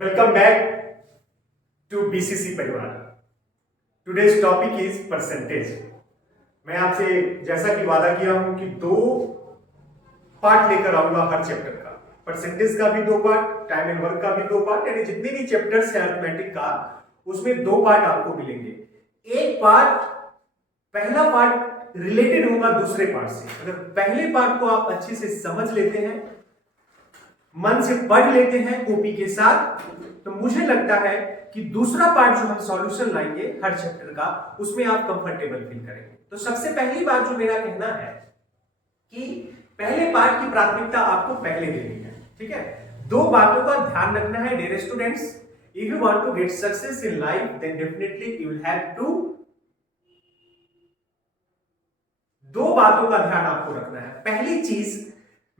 Welcome back to BCC परिवार। Today's topic is percentage. मैं आपसे जैसा कि वादा किया हूं कि 2 पार्ट लेकर आऊंगा हर चैप्टर का। परसेंटेज का भी 2 पार्ट, टाइम एंड वर्क का भी 2 पार्ट, यानी जितने भी चैप्टर्स हैं अरिथमेटिक का उसमें 2 पार्ट आपको मिलेंगे। एक पार्ट, पहला पार्ट रिलेटेड होगा दूसरे पार्ट से। अगर पहले पार्ट को आप अच्छे से समझ लेते हैं, मन से पढ़ लेते हैं कॉपी के साथ, तो मुझे लगता है कि दूसरा पार्ट जो हम सॉल्यूशन लाएंगे हर चैप्टर का, उसमें आप कंफर्टेबल फील करेंगे। तो सबसे पहली बात जो मेरा कहना है कि पहले पार्ट की प्राथमिकता आपको पहले देनी है। ठीक है, 2 बातों का ध्यान रखना है dear students. If you want to get success in life then definitely you will have to 2 बातों का ध्यान आपको रखना है। पहली चीज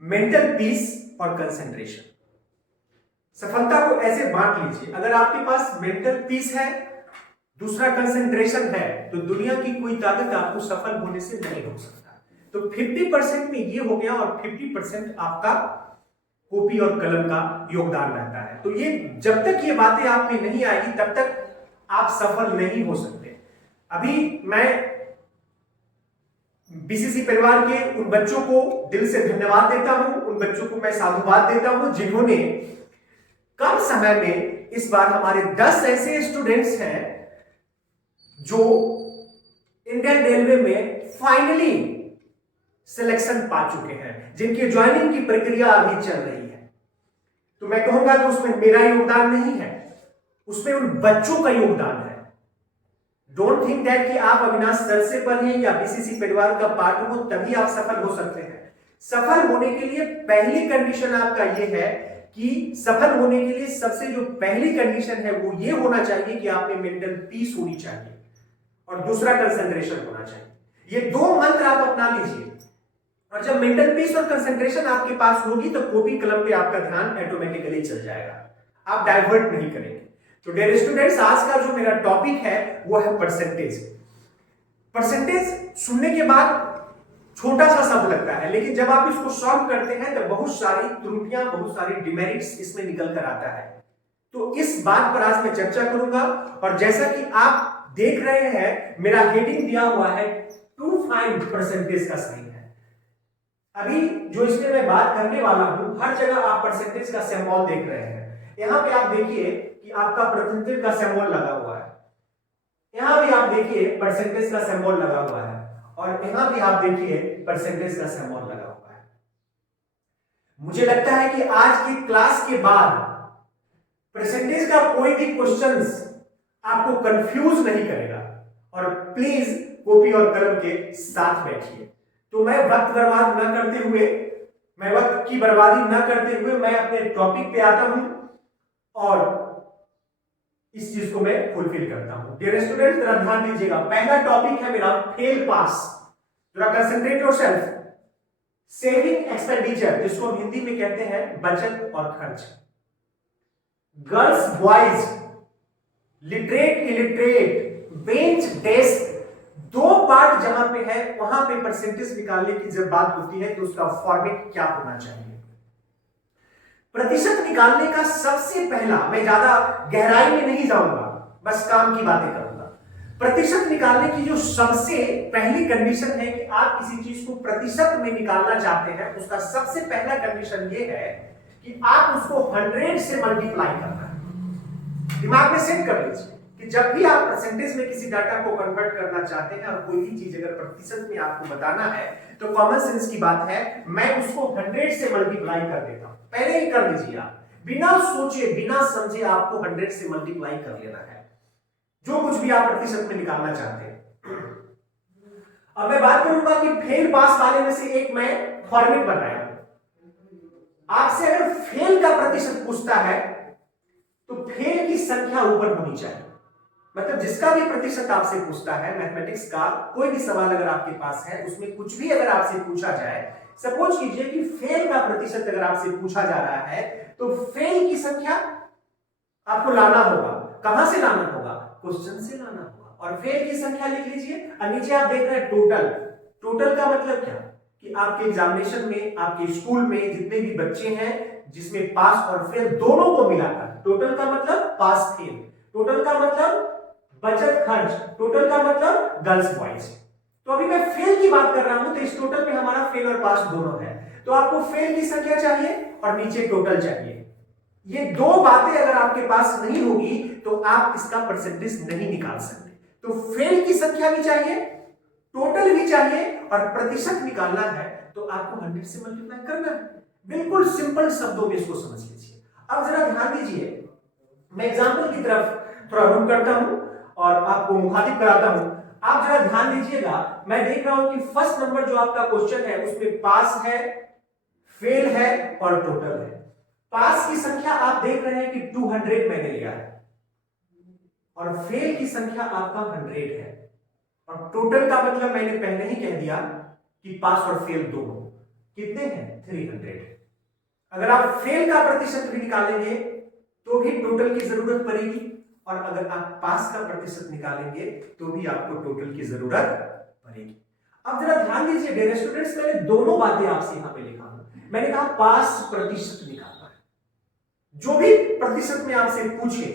मेंटल पीस और कंसंट्रेशन। सफलता को ऐसे बांट लीजिए, अगर आपके पास मेंटल पीस है, दूसरा कंसंट्रेशन है, तो दुनिया की कोई ताकत आपको सफल होने से नहीं रोक सकता। तो 50% में ये हो गया और 50% आपका कॉपी और कलम का योगदान रहता है। तो ये जब तक ये बातें आप में नहीं आएगी तब तक आप सफल नहीं हो सकते। अभी मैं बीसीसी परिवार के उन बच्चों को दिल से धन्यवाद देता हूं, उन बच्चों को मैं साधुवाद देता हूं जिन्होंने कम समय में, इस बार हमारे 10 ऐसे स्टूडेंट्स हैं जो इंडियन रेलवे में फाइनली सिलेक्शन पा चुके हैं, जिनकी ज्वाइनिंग की प्रक्रिया अभी चल रही है। तो मैं कहूंगा कि उसमें मेरा योगदान नहीं है, उसमें उन बच्चों का योगदान है। डोंट थिंक दैट कि आप अविनाश सर से पढ़ें या बीसीसी परिवार का पार्ट हो तभी आप सफल हो सकते हैं। सफल होने के लिए पहली कंडीशन आपका यह है कि सफल होने के लिए सबसे जो पहली कंडीशन है वो ये होना चाहिए कि आप में मेंटल पीस होनी चाहिए और दूसरा कंसंट्रेशन होना चाहिए। ये 2 मंत्र आप अपना लीजिए, और जब मेंटल पीस और कंसंट्रेशन आपके पास होगी तो कॉपी कलम पे आपका ध्यान ऑटोमेटिकली चल जाएगा, आप डाइवर्ट नहीं करेंगे। तो डियर स्टूडेंट्स, आज का जो मेरा टॉपिक है वो है परसेंटेज। परसेंटेज सुनने के बाद छोटा सा शब्द लगता है, लेकिन जब आप इसको सॉल्व करते हैं तो बहुत सारी त्रुटियां, बहुत सारी डिमेरिट्स इसमें निकल कर आता है। तो इस बात पर आज मैं चर्चा करूंगा। और जैसा कि आप देख रहे हैं, मेरा हेडिंग दिया हुआ है टू फाइंड परसेंटेज का साइन है। अभी जो इसमें मैं बात करने वाला हूं, हर जगह आप परसेंटेज का सिंबल देख रहे हैं। यहां पे आप देखिए कि आपका परसेंटेज का सिंबल लगा हुआ है, यहां भी आप देखिए परसेंटेज का सिंबल लगा हुआ है, और यहां भी आप देखिए परसेंटेज का सिंबल लगा हुआ है। मुझे लगता है कि आज की क्लास के बाद परसेंटेज का कोई भी क्वेश्चंस आपको कंफ्यूज नहीं करेगा, और प्लीज कॉपी और कलम के साथ बैठिए। तो मैं वक्त बर्बाद न करते हुए, मैं वक्त की बर्बादी न करते हुए मैं अपने टॉपिक पे आता हूं और इस चीज को मैं फुलफिल करता हूं। डियर स्टूडेंट्स, जरा ध्यान दीजिएगा। पहला टॉपिक है मेरा फेल पास। जरा कंसंट्रेट योरसेल्फ। सेविंग एक्सपेंडिचर, जिसको हम हिंदी में कहते हैं बचत और खर्च। Girls boys, literate illiterate, bench desk, 2 part जहां पे है वहां पे परसेंटेज निकालने की जब बात होती है तो उसका फॉर्मेट क्या होना चाहिए। प्रतिशत निकालने का सबसे पहला, मैं ज्यादा गहराई में नहीं जाऊंगा, बस काम की बातें करूंगा। प्रतिशत निकालने की जो सबसे पहली कंडीशन है कि आप किसी चीज को प्रतिशत में निकालना चाहते हैं, उसका सबसे पहला कंडीशन ये है कि आप उसको 100 से मल्टीप्लाई करना है। दिमाग में सेट कर लीजिए कि जब भी आप परसेंटेज में किसी डाटा को कन्वर्ट करना चाहते हैं और कोई भी चीज अगर प्रतिशत में आपको बताना है तो कॉमन सेंस की बात है, मैं उसको 100 से मल्टीप्लाई कर देता हूं। पहले ही कर लीजिए, आप बिना सोचे बिना समझे आपको 100 से मल्टीप्लाई कर लेना है जो कुछ भी आप प्रतिशत में निकालना चाहते हैं। अब मैं बात करूंगा कि फेल पास वाले में से एक मैं फॉर्मेट बनाया। आपसे अगर फेल का प्रतिशत पूछता है तो फेल की संख्या ऊपर होनी चाहिए। मतलब जिसका भी प्रतिशत आपसे पूछता है, मैथमेटिक्स का कोई भी सवाल अगर आपके पास है, उसमें कुछ भी अगर आपसे पूछा जाए, सपोज कीजिए कि फेल का प्रतिशत अगर आपसे पूछा जा रहा है तो फेल की संख्या आपको लाना होगा। कहां से लाना होगा? क्वेश्चन से लाना होगा। और फेल की संख्या लिख लीजिए, और नीचे आप देख रहे हैं टोटल। टोटल का मतलब क्या कि आपके एग्जामिनेशन में, आपके स्कूल में जितने भी बच्चे हैं जिसमें पास और फेल दोनों को मिलाकर, टोटल का मतलब पास फेल, टोटल का मतलब बचत खर्च, टोटल का मतलब गर्ल्स बॉयज। तो अभी मैं फेल की बात कर रहा हूं, तो इस टोटल में हमारा फेल और पास दोनों है। तो आपको फेल की संख्या चाहिए और नीचे टोटल चाहिए। ये दो बातें अगर आपके पास नहीं होगी तो आप इसका परसेंटेज नहीं निकाल सकते। तो फेल की संख्या भी चाहिए, टोटल भी चाहिए और प्रतिशत निकालना है तो आपको 100 से मल्टीप्लाई करना है। बिल्कुल सिंपल शब्दों में इसको समझ लीजिए। अब जरा ध्यान दीजिए, मैं एग्जाम्पल की तरफ थोड़ा रुक करता हूं और आपको मुखातिब कराता हूं। आप जरा ध्यान दीजिएगा, मैं देख रहा हूं कि फर्स्ट नंबर जो आपका क्वेश्चन है उसमें पास है, फेल है और टोटल है। पास की संख्या आप देख रहे हैं कि 200 मैंने लिया है और फेल की संख्या आपका 100 है और टोटल का मतलब मैंने पहले ही कह दिया कि पास और फेल दोनों कितने हैं, 300। अगर आप फेल का प्रतिशत भी निकालेंगे तो भी टोटल की जरूरत पड़ेगी और अगर आप पास का प्रतिशत निकालेंगे तो भी आपको टोटल की जरूरत पड़ेगी। अब जरा ध्यान दीजिए डियर स्टूडेंट्स, मैंने दोनों बातें आपसे यहां पे लिखा हूं। मैंने कहा पास प्रतिशत निकालना है, जो भी प्रतिशत में आपसे पूछे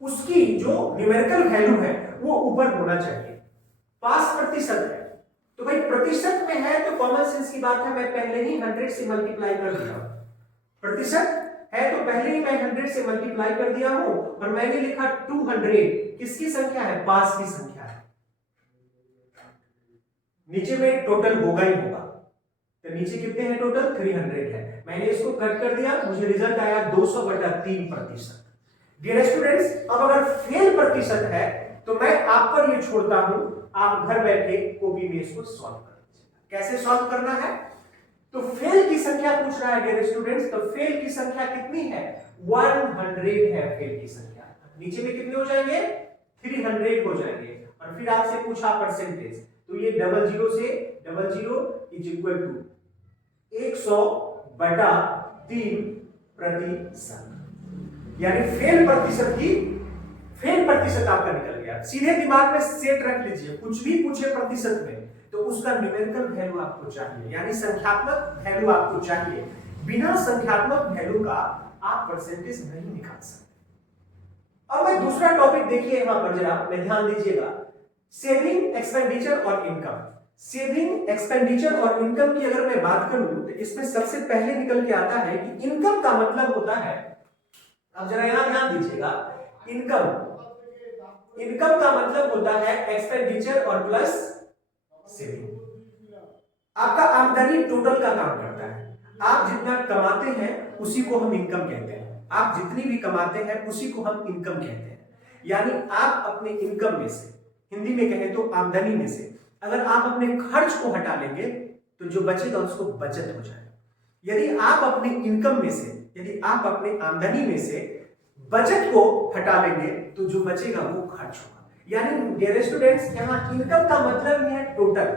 उसकी जो न्यूमेरिकल वैल्यू है वो ऊपर होना चाहिए। पास प्रतिशत है तो भाई प्रतिशत में है तो कॉमन सेंस की बात है, मैं पहले ही 100 से मल्टीप्लाई कर दिया। प्रतिशत है तो पहले ही मैं 100 से मल्टीप्लाई कर दिया हूं और मैंने लिखा 200। किसकी संख्या है, पास की संख्या है। नीचे में टोटल होगा ही होगा, तो नीचे कितने हैं टोटल, 300 है। मैंने इसको कट कर दिया, मुझे रिजल्ट आया 200/3%। डियर स्टूडेंट्स, अब अगर फेल प्रतिशत है तो मैं आप पर ये छोड़ता हूं, आप घर बैठे कॉपी में इसको सॉल्व कर लीजिए। कैसे सॉल्व करना है, तो फेल की संख्या पूछ रहा है डियर स्टूडेंट्स, तो फेल की संख्या कितनी है, 100 है फेल की संख्या। नीचे में कितने हो जाएंगे, 300 हो जाएंगे और फिर आपसे पूछा परसेंटेज, तो ये 00 से 00 इज इक्वल टू 100/3%, यानी फेल प्रतिशत आपका निकल गया। सीधे दिमाग में सेट रख लीजिए, कुछ भी पूछे प्रतिशत में तो उसका न्यूमेरिकल वैल्यू आपको चाहिए, यानी संख्यात्मक वैल्यू आपको चाहिए। बिना संख्यात्मक वैल्यू का आप परसेंटेज नहीं निकाल सकते। अब मैं दूसरा टॉपिक देखिए यहां पर जरा मैं ध्यान दीजिएगा, सेविंग, एक्सपेंडिचर और इनकम। सेविंग, एक्सपेंडिचर और इनकम की अगर मैं बात करूं तो इसमें सबसे पहले निकल के आता है कि इनकम का मतलब होता है, अब जरा यहां ध्यान दीजिएगा, इनकम का मतलब होता है एक्सपेंडिचर और प्लस सेविंग। आपका आमदनी टोटल का काम करता है, आप जितना कमाते हैं उसी को हम इनकम कहते हैं। आप जितनी भी कमाते हैं उसी को हम इनकम कहते हैं। यानी आप अपने इनकम में से, हिंदी में कहें तो आमदनी में से, अगर आप अपने खर्च को हटा लेंगे तो जो बचेगा उसको बचत हो जाएगा। यदि आप अपने इनकम में से, यदि आप अपने आमदनी में से बचत को हटा लेंगे तो जो बचेगा वो खर्च होगा। यानी डियर स्टूडेंट्स, यहां इनकम का मतलब ही है टोटल।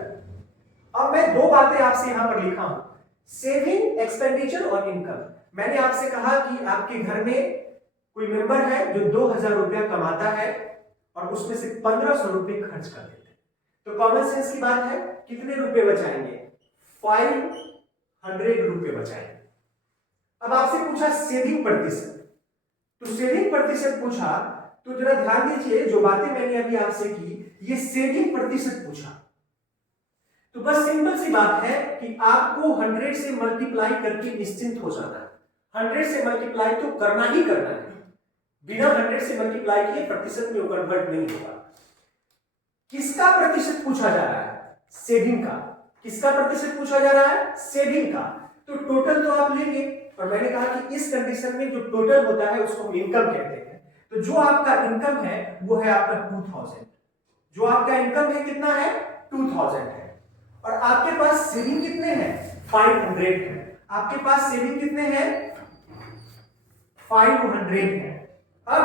अब मैं दो बातें आपसे यहां पर लिखा हूं, सेविंग, एक्सपेंडिचर और इनकम। मैंने आपसे कहा कि आपके घर में कोई मेंबर है जो 2000 रुपया कमाता है और उसमें से 1500 रुपए खर्च कर देते हैं, तो कॉमन सेंस की बात है कितने रुपए बचाएंगे, 500 रुपए बचाएंगे। अब आपसे पूछा सेविंग प्रतिशत, तो सेविंग प्रतिशत पूछा तो जरा ध्यान दीजिए, जो बातें मैंने अभी आपसे की ये सेविंग प्रतिशत पूछा, तो बस सिंपल सी बात है कि आपको 100 से मल्टीप्लाई करके निश्चिंत हो जाना है। 100 से मल्टीप्लाई तो करना ही करना है, बिना 100 से मल्टीप्लाई किए प्रतिशत में कन्वर्ट नहीं होगा। किसका प्रतिशत पूछा जा रहा है, सेविंग का। किसका प्रतिशत पूछा जा रहा है, सेविंग का। तो टोटल तो आप लेंगे और मैंने कहा कि इस कंडीशन में जो टोटल होता है उसको हम इनकम कहते हैं। तो जो आपका इनकम है वो है आपका 2000, जो आपका इनकम है कितना है, 2000 है और आपके पास सेविंग कितने हैं, 500 है। आपके पास सेविंग कितने हैं, 500 है। अब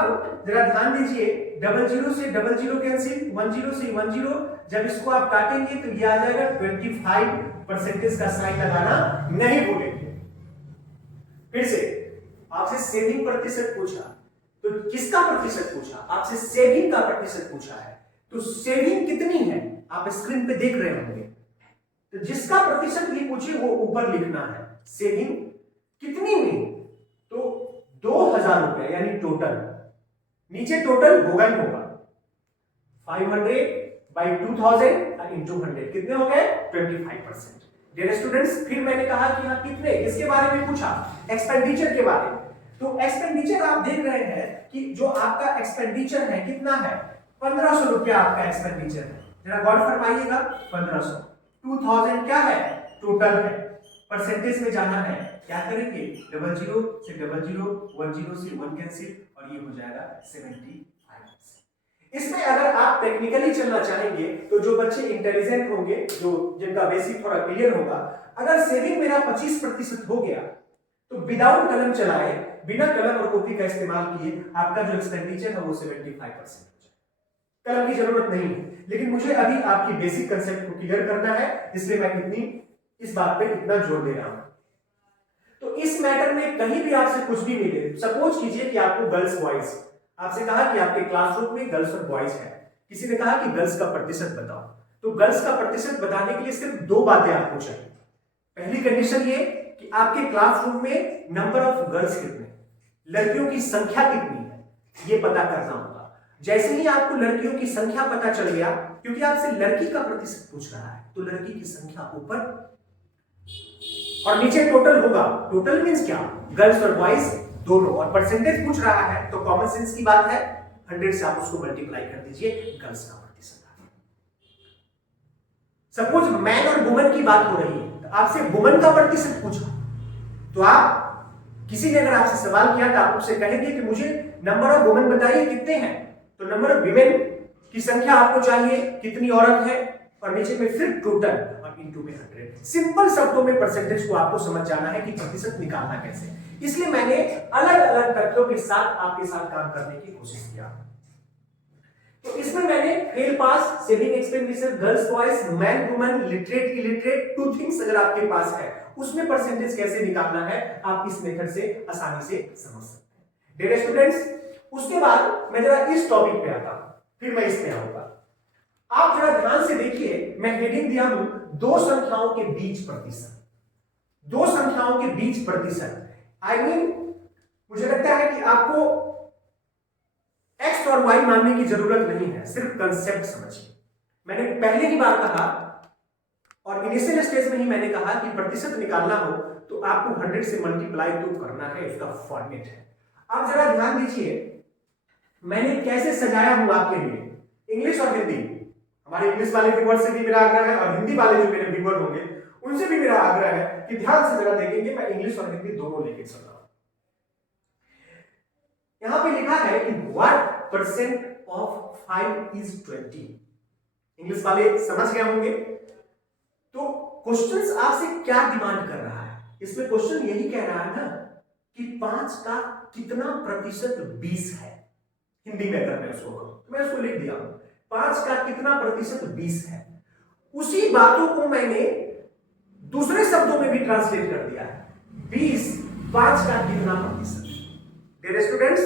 जरा ध्यान दीजिए, 00 से 00 कैंसिल, 10 से 10, जब इसको आप काटेंगे तो ये आ जाएगा 25% का साइन लगाना नहीं भूलेंगे। फिर से आपसे सेविंग प्रतिशत पूछा तो किसका प्रतिशत पूछा, आपसे सेविंग का प्रतिशत पूछा है, तो सेविंग कितनी है आप स्क्रीन पे देख रहे होंगे, तो जिसका प्रतिशत भी पूछे वो ऊपर लिखना है। सेविंग कितनी हुई, 5000 रुपया यानी टोटल, नीचे टोटल होगा ही होगा, 500 बाई 2000 इंटू 100 कितने हो गए 25%। डियर स्टूडेंट्स, फिर मैंने कहा कि हाँ कितने, किसके बारे में पूछा, एक्सपेंडिचर के बारे में। तो एक्सपेंडिचर आप देख रहे हैं कि जो आपका एक्सपेंडिचर है कितना है, 1500 रुपया आपका एक्सपेंडिचर है। जरा गौर फरमाइएगा, 1500, 2000 क्या है, टोटल है। परसेंटेज में जाना है, क्या करेंगे, 00 से 00, 10 से 1 कैंसिल और ये हो जाएगा 75%। इसमें अगर आप टेक्निकली चलना चाहेंगे तो जो बच्चे इंटेलिजेंट होंगे, जो जिनका बेसिक थोड़ा क्लियर होगा, अगर सेविंग मेरा 25% हो गया तो विदाउट कलम चलाए, बिना कलम और कॉपी का इस्तेमाल किए आपका जो एक्सपेंडिचर है वो 75% हो जाए। कलम की जरूरत नहीं है, लेकिन मुझे अभी आपकी बेसिक कंसेप्ट को क्लियर करना है, इसलिए मैं इस बात पे इतना जोर दे रहा हूं। तो इस मैटर में कहीं भी आपसे कुछ भी मिले, सपोज कीजिए कि आपको गर्ल्स बॉयज, आपसे कहा कि आपके क्लासरूम में गर्ल्स और बॉयज है, किसी ने कहा कि गर्ल्स का प्रतिशत बताओ, तो गर्ल्स का प्रतिशत बताने के लिए सिर्फ 2 बातें आपको चाहिए। पहली कंडीशन ये कि आपके क्लासरूम में नंबर ऑफ गर्ल्स कितने, लड़कियों की संख्या कितनी है, ये पता करना होगा। जैसे ही आपको लड़कियों की संख्या पता चल गया, क्योंकि आपसे लड़की का प्रतिशत पूछ रहा है, तो लड़की की संख्या ऊपर और नीचे टोटल होगा। टोटल मींस क्या, गर्ल्स और बॉयज दोनों, और परसेंटेज पूछ रहा है तो कॉमन सेंस की बात है, 100 से आप उसको मल्टीप्लाई कर दीजिए, गर्ल्स का प्रतिशत। सपोज मैन और वुमन की बात हो रही है, तो आपसे वुमन का प्रतिशत पूछा, तो आप, किसी ने अगर आपसे सवाल किया तो आप उससे कहेंगे कि मुझे नंबर ऑफ वुमेन बताइए कितने हैं, तो नंबर ऑफ विमेन की संख्या आपको चाहिए, कितनी औरत है, और नीचे में फिर टोटल और इनटू में 100। सिंपल शब्दों में परसेंटेज को आपको समझ जाना है कि प्रतिशत निकालना कैसे, इसलिए मैंने अलग अलग तथ्यों के साथ आपके साथ काम करने की कोशिश किया। तो इसमें मैंने fail pass, saving expenditure, girls boys, man woman, literate illiterate, 2 things अगर आपके पास है, उसमें परसेंटेज कैसे निकालना है आप इस मेथड से आसानी से समझ सकते हैं। डियर स्टूडेंट्स, उसके बाद मैं जरा इस टॉपिक पे आता हूं, फिर मैं इसमें आऊंगा। आप जरा ध्यान से देखिए, मैं हेडिंग दिया हूं 2 संख्याओं के बीच प्रतिशत। 2 संख्याओं के बीच प्रतिशत, आई मीन मुझे लगता है कि आपको एक्स और वाई मानने की जरूरत नहीं है, सिर्फ कंसेप्ट समझिए। मैंने पहले ही बार कहा और इनिशियल स्टेज में ही मैंने कहा कि प्रतिशत निकालना हो तो आपको 100 से मल्टीप्लाई तो करना है, इसका फॉर्मेट है। आप जरा ध्यान दीजिए मैंने कैसे सजाया हूं आपके लिए, इंग्लिश और हिंदी। हमारे इंग्लिश वाले व्यूअर से भी मेरा आग्रह है और हिंदी वाले जो मेरे व्यूअर होंगे उनसे भी मेरा आग्रह है कि ध्यान से जरा देखेंगे, मैं इंग्लिश और हिंदी दोनों लेके चल रहा हूं। यहां पे लिखा है कि what percent of 5 is 20। English वाले समझ गए होंगे। तो क्वेश्चंस आपसे क्या डिमांड कर रहा है, इसमें क्वेश्चन यही कह रहा है ना कि 5 का कितना प्रतिशत 20 है। हिंदी में अगर मैं उसको कहूं तो मैं उसको लिख दिया हूं 5 का कितना प्रतिशत 20 है। उसी बातों को मैंने दूसरे शब्दों में भी ट्रांसलेट कर दिया है, 20 5 का कितना प्रतिशत। डियर स्टूडेंट्स,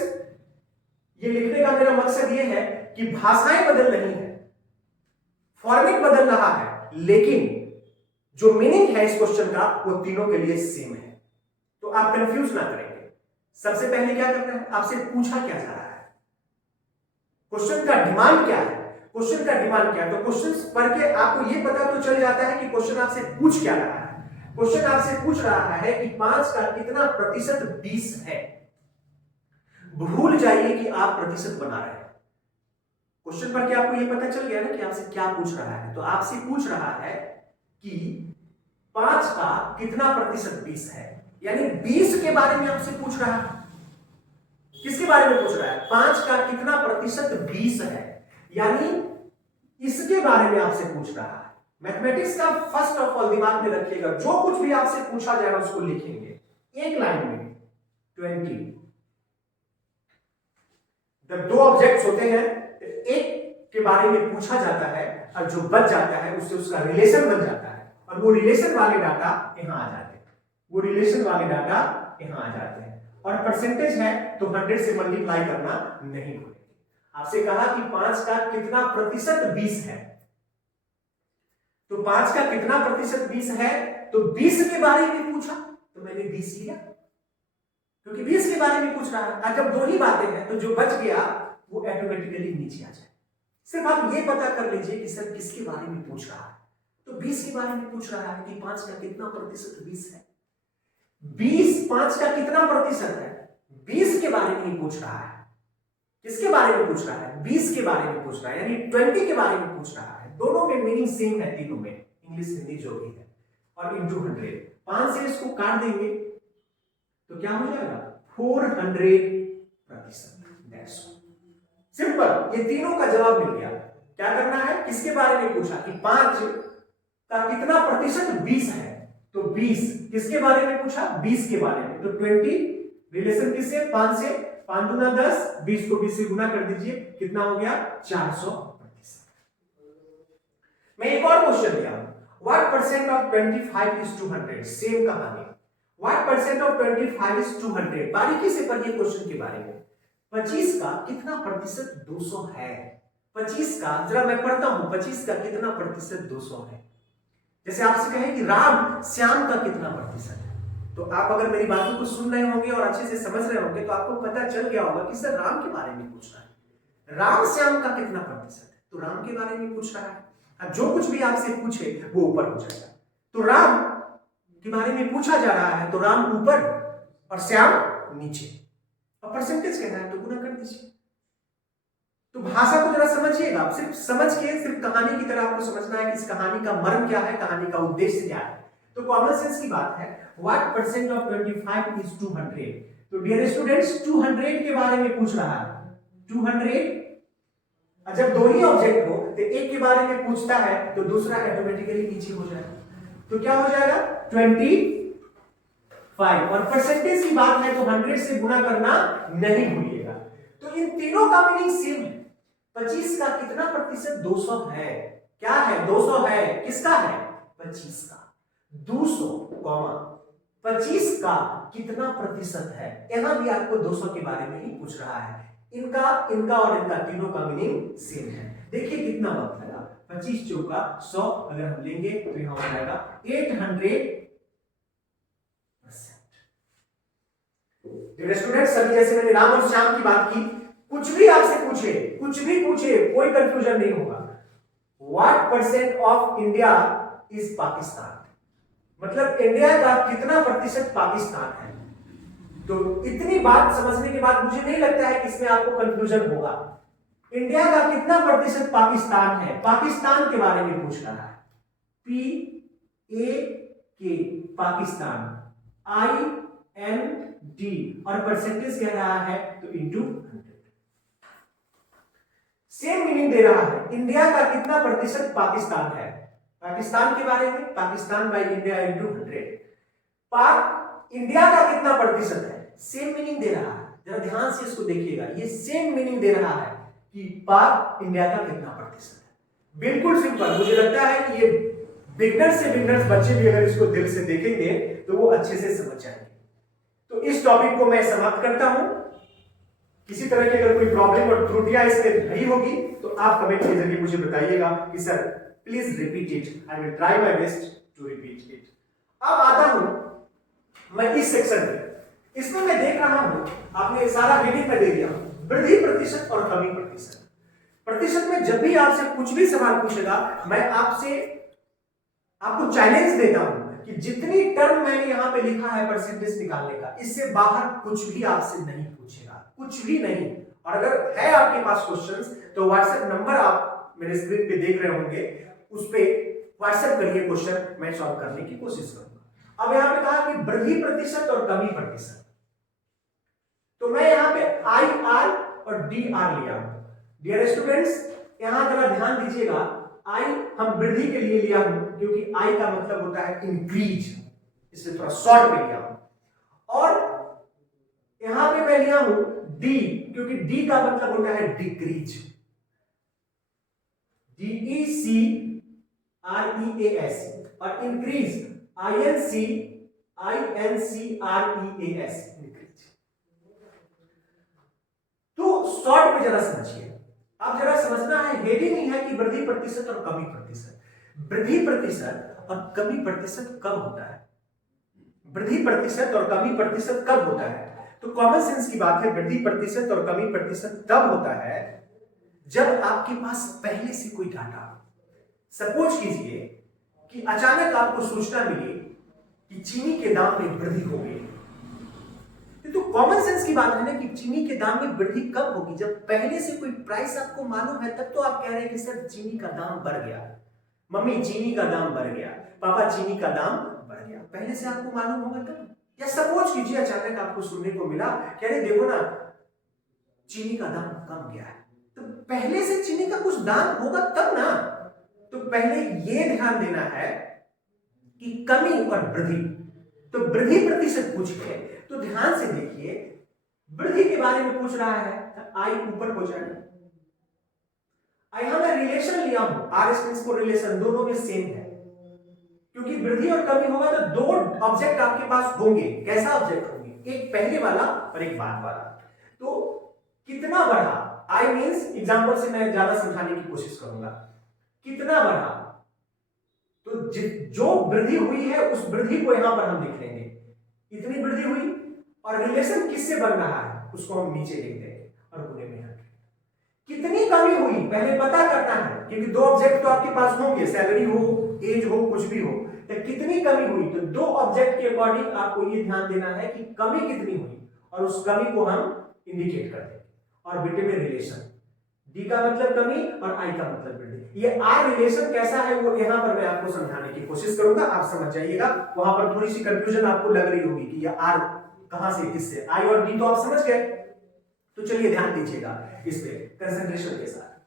ये लिखने का मेरा मकसद ये है कि भाषाएं बदल रही हैं, फॉर्मेट बदल रहा है, लेकिन जो मीनिंग है इस क्वेश्चन का वो तीनों के लिए सेम है। तो आप कंफ्यूज ना करेंगे। सबसे पहले क्या करना है, आपसे पूछा क्या जा रहा है, क्वेश्चन का डिमांड क्या है, क्वेश्चन का डिमांड क्या है। तो क्वेश्चन पढ़ के आपको ये पता तो चल जाता है कि क्वेश्चन आपसे पूछ क्या रहा है। क्वेश्चन आपसे पूछ रहा है कि 5 का कितना प्रतिशत 20 है। भूल जाइए कि आप प्रतिशत बना रहे हैं। क्वेश्चन पढ़ के आपको ये पता चल गया ना कि आपसे क्या पूछ रहा है। तो आपसे पूछ रहा है कि 5 का कितना प्रतिशत 20 है, यानी 20 के बारे में आपसे पूछ रहा है। किसके बारे में पूछ रहा है, 5 का कितना प्रतिशत 20 है, यानी इसके बारे में आपसे पूछ रहा है। मैथमेटिक्स का फर्स्ट ऑफ ऑल दिमाग में रखिएगा, जो कुछ भी आपसे पूछा जाएगा उसको लिखेंगे एक लाइन में 20। जब 2 ऑब्जेक्ट्स होते हैं, एक के बारे में पूछा जाता है और जो बच जाता है उससे उसका रिलेशन बन जाता है, और वो रिलेशन वाले डाटा यहां आ जाते हैं, वो रिलेशन वाले डाटा यहां आ जाते हैं। और परसेंटेज है तो 100 से मल्टीप्लाई करना नहीं भूलेंगे। आपसे कहा कि 5 का कितना प्रतिशत 20 है, तो 5 का कितना प्रतिशत 20 है, तो 20 के बारे में पूछा तो मैंने 20 लिया, क्योंकि 20 के बारे में पूछ रहा है। जब दो ही बातें हैं तो जो बच गया वो ऑटोमेटिकली नीचे आ जाए। सिर्फ आप ये पता कर लीजिए कि सर किसके बारे में पूछ रहा है। तो 20 के बारे में पूछ रहा है कि 5 का कितना प्रतिशत 20 है। 5 का कितना प्रतिशत है, 20 के बारे में ही पूछ रहा है। किसके बारे में पूछ रहा है, 20 के बारे में पूछ रहा है, यानी 20 के बारे में पूछ रहा है। दोनों में मीनिंग सेम है, तीनों में, इंग्लिश हिंदी जो भी है। और इंटू 100, 5 से इसको काट देंगे तो क्या हो जाएगा 400%। सिंपल, ये तीनों का जवाब मिल गया। क्या करना है, किसके बारे में पूछा कि 5 का कितना प्रतिशत 20 है, तो 20 किसके बारे में पूछा, 20 के बारे में। तो 20 रिलेशन किससे, 5 से, 5 दूना 10, 20 को 20 से गुना कर दीजिए, कितना हो गया 400%। मैं एक और क्वेश्चन लिया हूं, what percent of 25 is 200। Same कहानी, व्हाट परसेंट ऑफ 25 is 200। बारीकी से पढ़िए क्वेश्चन के बारे में। 25 का कितना प्रतिशत 200 है। 25 का, जरा मैं पढ़ता हूं, 25 का कितना प्रतिशत 200 है। जैसे आपसे कहें कि राम श्याम का कितना प्रतिशत है, तो आप अगर मेरी बातों को सुन रहे होंगे और अच्छे से समझ रहे होंगे तो आपको पता चल गया होगा कि सर राम के बारे में पूछ रहा है। राम श्याम का कितना प्रतिशत है, तो राम के बारे में पूछ रहा है। अब जो कुछ भी आपसे पूछे वो ऊपर हो जाएगा। तो राम के बारे में पूछा जा रहा है तो राम ऊपर और श्याम नीचे, और परसेंटेज कहना है तो गुना कर दीजिए। तो भाषा को जरा समझिएगा, आप सिर्फ समझ के, सिर्फ कहानी की तरह आपको समझना है कि इस कहानी का मर्म क्या है, कहानी का उद्देश्य क्या है। तो कॉमन सेंस की बात है, व्हाट परसेंट ऑफ 25 is 200। तो डियर स्टूडेंट्स 200 के बारे में पूछ रहा है। 200, जब दो ही ऑब्जेक्ट हो तो एक के बारे में पूछता है तो दूसरा ऑटोमेटिकली नीचे हो जाएगा। तो क्या हो जाएगा 25, और परसेंटेज की बात है तो 100 से गुना करना नहीं भूलिएगा। तो इन तीनों का मीनिंग सेम है। 25 का कितना प्रतिशत 200 है, क्या है 200 है, किसका है 25 का। 200 कॉमा 25 का कितना प्रतिशत है, यहां भी आपको 200 के बारे में ही पूछ रहा है। इनका और इनका तीनों का मीनिंग सेम है। देखिए कितना वक्त लगा, 25 चौका 100 अगर हम लेंगे तो यहां हो जाएगा 800%। स्टूडेंट्स सभी, जैसे मैंने राम और श्याम की बात की, कुछ भी आपसे पूछे, कुछ भी पूछे, कोई कंफ्यूजन नहीं होगा। What percent of India is Pakistan, मतलब इंडिया का कितना प्रतिशत पाकिस्तान है। तो इतनी बात समझने के बाद मुझे नहीं लगता है कि इसमें आपको कंफ्यूजन होगा। इंडिया का कितना प्रतिशत पाकिस्तान है, पाकिस्तान के बारे में पूछ रहा है। PAK पाकिस्तान, IND और परसेंटेज कह रहा है तो इंटू 100। सेम मीनिंग दे रहा है, इंडिया का कितना प्रतिशत पाकिस्तान है, पाकिस्तान के बारे में पाकिस्तान बाई इंडिया इंटू 100। पाक इंडिया का कितना प्रतिशत है, सेम मीनिंग दे रहा है। जरा ध्यान से इसको देखिएगा, ये सेम मीनिंग दे रहा है कि पाक इंडिया का कितना प्रतिशत है। बिल्कुल सिंपल, मुझे लगता है कि ये बिगनर से बिगनर्स बच्चे भी अगर इसको दिल से देखेंगे तो वो अच्छे से समझ जाएंगे। तो इस टॉपिक को मैं समाप्त करता हूं। किसी तरह की अगर कोई प्रॉब्लम और त्रुटियां इसमें नहीं होगी तो आप कमेंट के जरिए मुझे बताइएगा कि sir please repeat it, I will try my best to repeat it. अब आता हूं मैं इस सेक्शन में। इसमें मैं देख रहा हूं, आपने सारा रीडिंग में दे दिया, वृद्धि प्रतिशत और कमी प्रतिशत। प्रतिशत में जब भी आपसे कुछ भी सवाल पूछेगा, मैं आपको चैलेंज देता हूं कि जितनी टर्म मैंने यहां पे लिखा है परसेंटेज निकालने का, इससे बाहर कुछ भी आपसे नहीं पूछेगा, कुछ भी नहीं। और अगर है आपके पास क्वेश्चंस तो व्हाट्सएप नंबर आप मेरे स्क्रीन पे देख रहे होंगे, उस पे व्हाट्सएप करिए क्वेश्चन, मैं सॉल्व करने की कोशिश करूंगा। अब यहां पे कहा कि वृद्धि प्रतिशत और कमी प्रतिशत, तो मैं यहां पे IR और DR लिया हूं। डियर स्टूडेंट्स यहां जरा ध्यान दीजिएगा, I हम वृद्धि के लिए लिया हूं क्योंकि I का मतलब होता है इंक्रीज, इसलिए थोड़ा शॉर्ट में लिया हूं। और यहां पे मैं लिया हूं D क्योंकि D का मतलब होता है डिक्रीज, DECREAS, और इंक्रीज INCREAS, इंक्रीज। तो शॉर्ट में जरा समझिए, अब जरा समझना है, हेडिंग नहीं है कि वृद्धि प्रतिशत और कमी प्रतिशत। वृद्धि प्रतिशत और कमी प्रतिशत कब होता है, वृद्धि प्रतिशत और कमी प्रतिशत कब होता है। तो कॉमन सेंस की बात है, वृद्धि प्रतिशत और कमी प्रतिशत तब होता है जब आपके पास पहले से कोई डाटा, सपोज कीजिए कि अचानक आपको सूचना मिली कि चीनी के दाम में वृद्धि हो गई। तो कॉमन सेंस की बात है ना कि चीनी के दाम में वृद्धि कब होगी, जब पहले से कोई प्राइस आपको मालूम है, तब तो आप कह रहे हैं कि सर चीनी का दाम बढ़ गया, मम्मी चीनी का दाम बढ़ गया, पापा चीनी का दाम बढ़ गया, पहले से आपको मालूम होगा तब। या सपोज कीजिए अचानक आपको सुनने को मिला कि अरे देखो ना चीनी का दाम कम गया है, तो पहले से चीनी का कुछ दाम होगा तब ना। तो पहले यह ध्यान देना है कि कमी और वृद्धि, तो वृद्धि प्रतिशत पूछे तो ध्यान से देखिए, वृद्धि के बारे में पूछ रहा है तो आई ऊपर हो जाएगा। यहां मैं रिलेशन लिया हूं, आर स्ट्रिंग्स को रिलेशन दोनों में सेम है, क्योंकि वृद्धि और कमी होगा तो दो ऑब्जेक्ट आपके पास होंगे। कैसा ऑब्जेक्ट होंगे, एक पहले वाला और एक बाद वाला। तो कितना बढ़ा, आई मींस एग्जांपल से मैं ज्यादा समझाने की कोशिश करूंगा, कितना बढ़ा, तो जो वृद्धि हुई है उस वृद्धि को यहां पर हम लिख लेंगे, इतनी वृद्धि हुई, और रिलेशन किससे बन रहा है उसको हम नीचे लिख देंगे और गुणे में रखेंगे। कितनी कमी हुई पहले पता करना है, क्योंकि दो ऑब्जेक्ट तो आपके पास होंगे, सैलरी हो, एज हो, कुछ भी हो, तो कितनी कमी हुई, तो दो ऑब्जेक्ट के अकॉर्डिंग आपको ये ध्यान देना है कि कमी कितनी हुई, और उस कमी को हम इंडिकेट कर देंगे। और बेटे में रिलेशन, डी का मतलब कमी और आई का मतलब वृद्धि। ये आर रिलेशन कैसा है वो यहां पर मैं आपको समझाने की कोशिश करूंगा, आप समझ जाइएगा। वहां पर थोड़ी सी कंफ्यूजन आपको लग रही होगी कि ये आर कहां से किससे, आई और डी तो आप समझ गए। तो चलिए ध्यान दीजिएगा इस पे कंसंट्रेशन के साथ।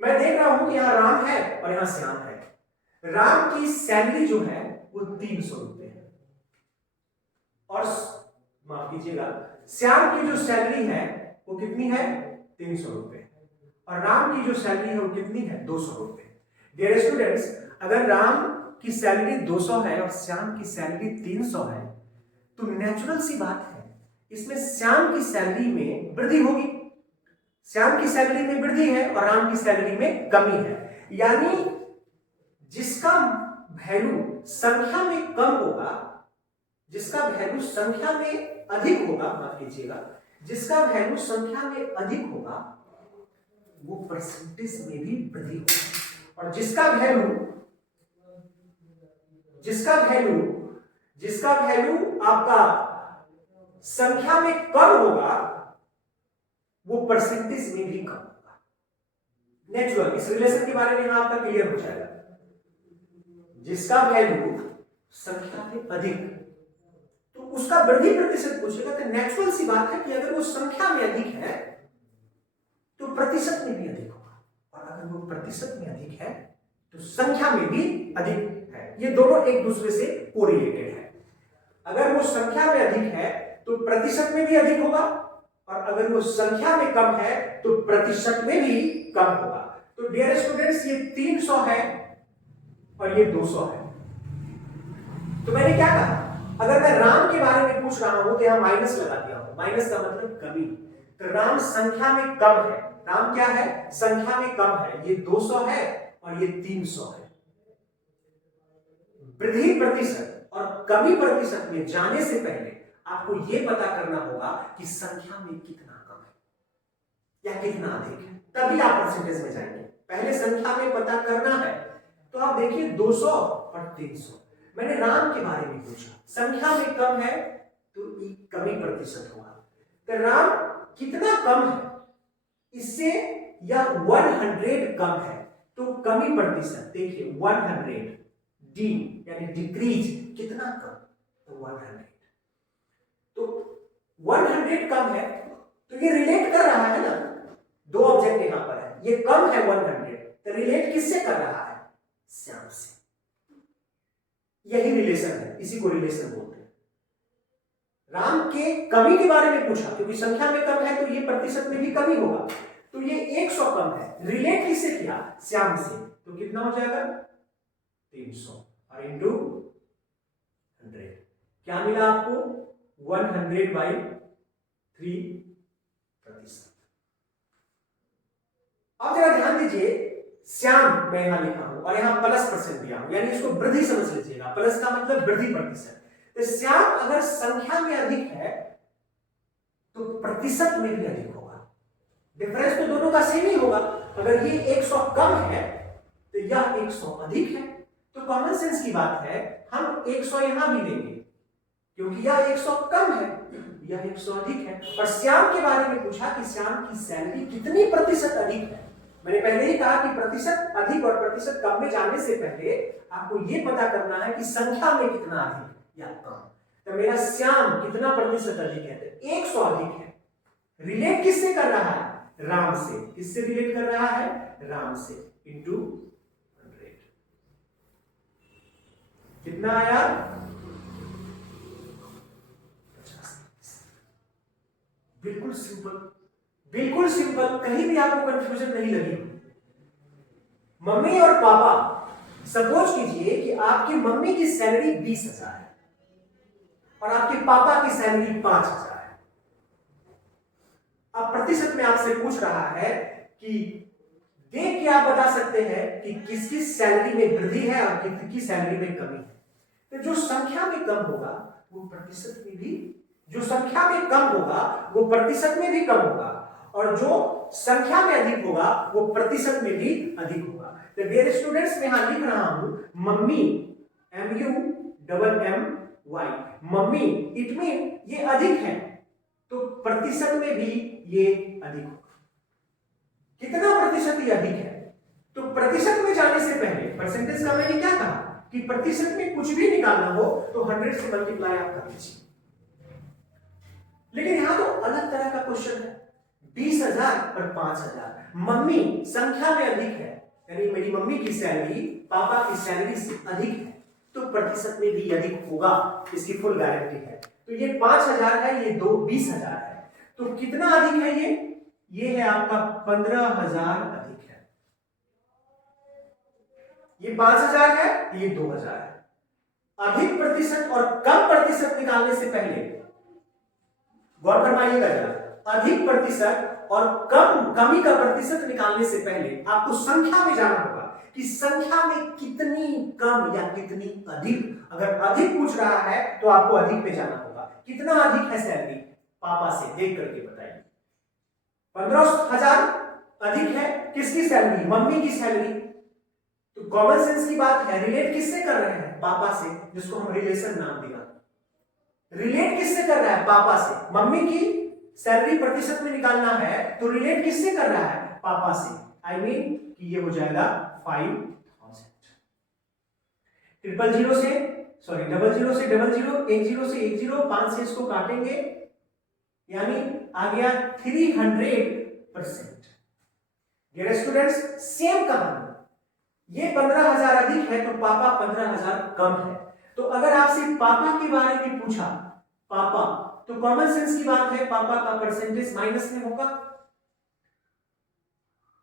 मैं देख रहा हूं कि यहां राम है और यहां श्याम है। राम की सैलरी जो है वो 300 रुपए है, और माफ कीजिएगा श्याम की जो सैलरी है वो कितनी है, 300 रुपए, और राम की जो सैलरी है वो कितनी है, 200 रुपए। डियर स्टूडेंट्स, अगर राम की सैलरी 200 है और श्याम की सैलरी 300 है, तो नेचुरल सी बात है इसमें श्याम की सैलरी में वृद्धि होगी। श्याम की सैलरी में वृद्धि है और राम की सैलरी में कमी है, यानी जिसका वैल्यू संख्या में कम होगा, जिसका वैल्यू संख्या में अधिक होगा, माफ कीजिएगा, जिसका वैल्यू संख्या में अधिक होगा वो परसेंटेज में भी वृद्धि होगा, और जिसका वैल्यू आपका संख्या में कम होगा वो परसेंटेज में भी कम होगा। नेचुरल, इस रिलेशन के बारे में यहां आपका क्लियर हो जाएगा। जिसका वैल्यू संख्या में अधिक, तो उसका वृद्धि प्रतिशत पूछेगा, तो नेचुरल सी बात है कि अगर वो संख्या में अधिक है तो प्रतिशत में भी अधिक होगा, और अगर वो प्रतिशत में अधिक है तो संख्या में भी अधिक है। ये दोनों एक दूसरे से कोरिलेटेड है। अगर वो संख्या में अधिक है तो प्रतिशत में भी अधिक होगा, और अगर वो संख्या में कम है तो प्रतिशत में भी कम होगा। तो डियर स्टूडेंट्स, ये 300 है और ये 200 है। तो मैंने क्या कहा, अगर मैं राम के बारे में पूछ रहा हूं तो यहां माइनस लगा दिया हूं, माइनस का मतलब कमी। तो राम संख्या में कम है, राम क्या है, संख्या में कम है, ये 200 है और ये 300 है। वृद्धि प्रतिशत और कमी प्रतिशत में जाने से पहले आपको यह पता करना होगा कि संख्या में कितना कम है या कितना अधिक है, तभी आप परसेंटेज में जाएंगे। पहले संख्या में पता करना है। तो आप देखिए 200 और 300, मैंने राम के बारे में पूछा, संख्या में कम है तो कमी प्रतिशत होगा। तो राम कितना कम है इससे, या 100 कम है, तो कमी प्रतिशत देखिए 100, डी यानी डिक्रीज, कितना कम, तो 100। तो 100 कम है तो ये रिलेट कर रहा है ना, दो ऑब्जेक्ट यहां पर है, ये कम है 100, तो रिलेट किससे कर रहा है, श्याम से। यही रिलेशन है, इसी को रिलेशन बोलते हैं। राम के कमी के बारे में पूछा, क्योंकि संख्या में कम है तो ये प्रतिशत में भी कमी होगा, तो ये 100 कम है, रिलेट किससे किया, श्याम से, तो कितना हो जाएगा 300 और इंटू 100, क्या मिला आपको 100/3%। अब जरा ध्यान दीजिए, श्याम मैं यहां लिखा हूं और यहां प्लस परसेंट दिया हूं, यानी इसको वृद्धि समझ लीजिएगा, प्लस का मतलब वृद्धि प्रतिशत। तो श्याम अगर संख्या में अधिक है तो प्रतिशत में भी अधिक होगा। डिफरेंस तो दोनों का सेम ही होगा। अगर ये 100 कम है तो यह 100 अधिक है। तो कॉमन सेंस की बात है, हम 100 यहां भी लेंगे क्योंकि यह 100 कम है, यह 100 अधिक है। और श्याम के बारे में पूछा कि श्याम की सैलरी कितनी प्रतिशत अधिक है। मैंने पहले ही कहा कि प्रतिशत अधिक और प्रतिशत कम में जाने से पहले आपको यह पता करना है कि संख्या में कितना अधिक या कम। तो मेरा श्याम कितना प्रतिशत अधिक है, तो 100 अधिक है। रिलेट किससे कर रहा है? राम से। किससे रिलेट कर रहा है? राम से। इंटू 100 कितना आया? 50। बिल्कुल सिंपल, बिल्कुल सिंपल, कहीं भी आपको कंफ्यूजन नहीं लगी। मम्मी और पापा, सपोज कीजिए कि आपकी मम्मी की सैलरी 20,000 है और आपके पापा की सैलरी 5,000 है। अब प्रतिशत में आपसे पूछ रहा है कि देख के आप बता सकते हैं कि किसकी सैलरी में वृद्धि है और किसकी सैलरी में कमी है। तो जो संख्या में कम होगा वो प्रतिशत में भी, जो संख्या में कम होगा वो प्रतिशत में भी कम होगा, और जो संख्या में अधिक होगा वो प्रतिशत में भी अधिक होगा। तो डियर स्टूडेंट्स, मैं यहां लिख रहा हूं mummy, MUMMY, mummy. It mean ये अधिक है, तो प्रतिशत में भी ये अधिक होगा। कितना प्रतिशत ये अधिक है? तो प्रतिशत में जाने से पहले, परसेंटेज का मैंने क्या कहा कि प्रतिशत में कुछ भी निकालना हो तो 100 से मल्टीप्लाई आप कर लीजिए। लेकिन यहां तो अलग तरह का क्वेश्चन है, 20,000 और 5,000। मम्मी संख्या में अधिक है, यानी मेरी मम्मी की सैलरी पापा की सैलरी से अधिक है, तो प्रतिशत में भी अधिक होगा, इसकी फुल गारंटी है। तो ये 5,000 है, ये 20,000 है, तो कितना अधिक है ये है आपका 15,000 अधिक है। ये 5,000 है, ये 2,000 है। अधिक प्रतिशत और कम प्रतिशत निकालने से पहले गौर फरमाइएगा जरा, अधिक प्रतिशत और कमी का प्रतिशत निकालने से पहले आपको संख्या में जाना होगा कि संख्या में कितनी कम या कितनी अधिक। अगर अधिक पूछ रहा है तो आपको अधिक में जाना होगा। कितना अधिक है सैलरी पापा से, देख करके बताइए। 15,000 अधिक है, किसकी सैलरी? मम्मी की सैलरी। तो कॉमन सेंस की बात है, रिलेट किससे कर रहे हैं? पापा से, जिसको हम रिलेशन नाम दिया। रिलेट किससे कर रहा है? पापा से। मम्मी की सैलरी प्रतिशत में निकालना है तो रिलेट किससे कर रहा है? पापा से। आई मीन कि ये हो जाएगा 5,000। 000 से, सॉरी 00 से 00, 10 से 10, 5 से इसको काटेंगे, यानी आ गया 300%। डियर स्टूडेंट्स, सेम कहानी, ये 15,000 अधिक है तो पापा 15,000 कम है। तो अगर आपसे पापा के बारे में पूछा, पापा, तो कॉमन सेंस की बात है, पापा का परसेंटेज माइनस में होगा।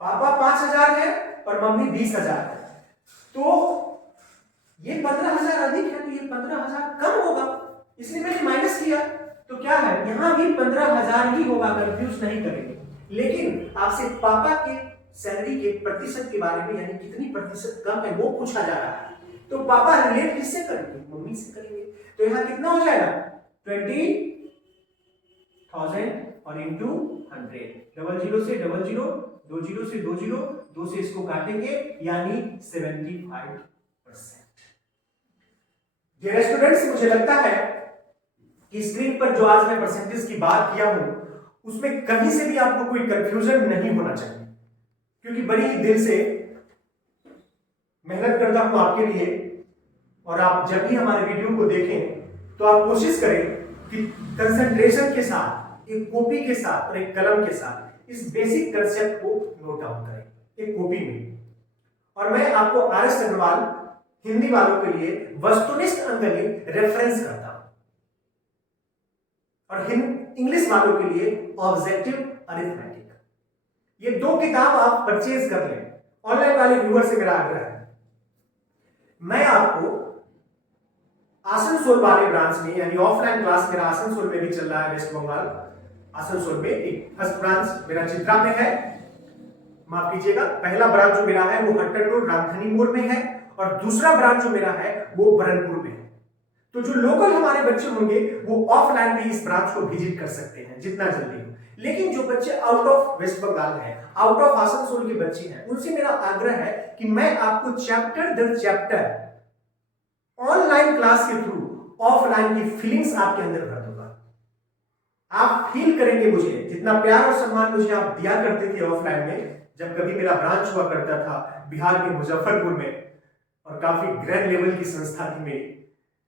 पापा 5,000 है और मम्मी 20,000 है, तो ये 15,000 अधिक है तो ये 15,000 कम होगा, इसलिए मैंने माइनस किया। तो क्या है, यहां भी 15,000 ही होगा, कंफ्यूज नहीं करेंगे। लेकिन आपसे पापा के सैलरी के प्रतिशत के बारे में, यानी कितनी प्रतिशत कम है, वो पूछा जा रहा है। तो पापा रिलेट किससे करेंगे? मम्मी से करेंगे। तो यहां कितना हो जाएगा? 20,000 और इंटू 100, 00 से 00, 20 से 20, 2 से इसको काटेंगे, यानी 75%। डियर स्टूडेंट्स, मुझे लगता है कि स्क्रीन पर जो आज मैं परसेंटेज की बात किया हूं उसमें कहीं से भी आपको कोई कंफ्यूजन नहीं होना चाहिए, क्योंकि बड़ी दिल से मेहनत करता हूं आपके लिए। और आप जब भी हमारे वीडियो को देखें तो आप कोशिश करें कि कंसंट्रेशन के साथ, एक कॉपी के साथ और एक कलम के साथ इस बेसिक कंसेप्ट को नोट डाउन करें एक कॉपी में। और मैं आपको RS अग्रवाल हिंदी वालों के लिए वस्तुनिष्ठ अंकनी रेफरेंस करता हूं, और इंग्लिश वालों के लिए ऑब्जेक्टिव अरिथमेटिक। ये 2 किताब आप परचेज कर लें। ऑनलाइन वाले व्यूअर से मेरा आग्रह है, मैं आपको आसनसोल वाले ब्रांच में, यानी ऑफलाइन क्लास मेरा आसनसोल में भी चल रहा है, वेस्ट बंगाल आसनसोल में। एक फर्स्ट ब्रांच मेरा चित्रा में है, माफ कीजिएगा, पहला ब्रांच जो मेरा है वो हट्टन रोड रामधनी मोड़ में है, और दूसरा ब्रांच जो मेरा है वो बरनपुर में है। तो जो लोकल हमारे बच्चे होंगे वो ऑफलाइन भी इस ब्रांच को विजिट कर सकते हैं जितना जल्दी हो। लेकिन जो बच्चे आउट ऑफ वेस्ट बंगाल है, आउट ऑफ आसनसोल के बच्चे हैं, उनसे मेरा आग्रह है कि मैं आपको चैप्टर दर चैप्टर ऑनलाइन क्लास के थ्रू ऑफलाइन की फीलिंग्स आपके अंदर भर दूंगा। आप फील करेंगे मुझे, जितना प्यार और सम्मान मुझे आप दिया करते थे ऑफलाइन में, जब कभी मेरा ब्रांच हुआ करता था बिहार के मुजफ्फरपुर में और काफी ग्रैंड लेवल की संस्था थी मेरी,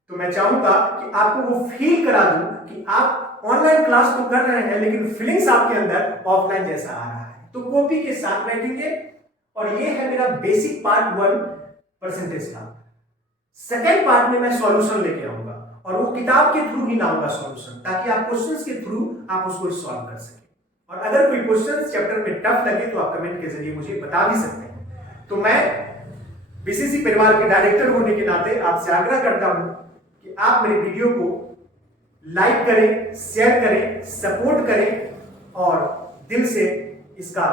तो मैं चाहूंगा कि आपको वो फील करा दूं कि आप ऑनलाइन क्लास तो कर रहे हैं लेकिन फीलिंग्स आपके अंदर ऑफलाइन जैसा आ रहा है। तो कॉपी के साथ बैठेंगे और ये है मेरा बेसिक पार्ट 1 परसेंटेज का। सेकेंड पार्ट में मैं सॉल्यूशन लेके आऊंगा और वो किताब के थ्रू ही लाऊंगा सॉल्यूशन, ताकि आप क्वेश्चंस के थ्रू आप उसको सॉल्व कर सकें। और अगर कोई क्वेश्चन चैप्टर में टफ लगे तो आप कमेंट के जरिए मुझे बता भी सकते हैं। तो मैं बीसीसी परिवार के डायरेक्टर होने के नाते आपसे आग्रह करता हूं कि आप मेरे वीडियो को लाइक करें, शेयर करें, सपोर्ट करें और दिल से इसका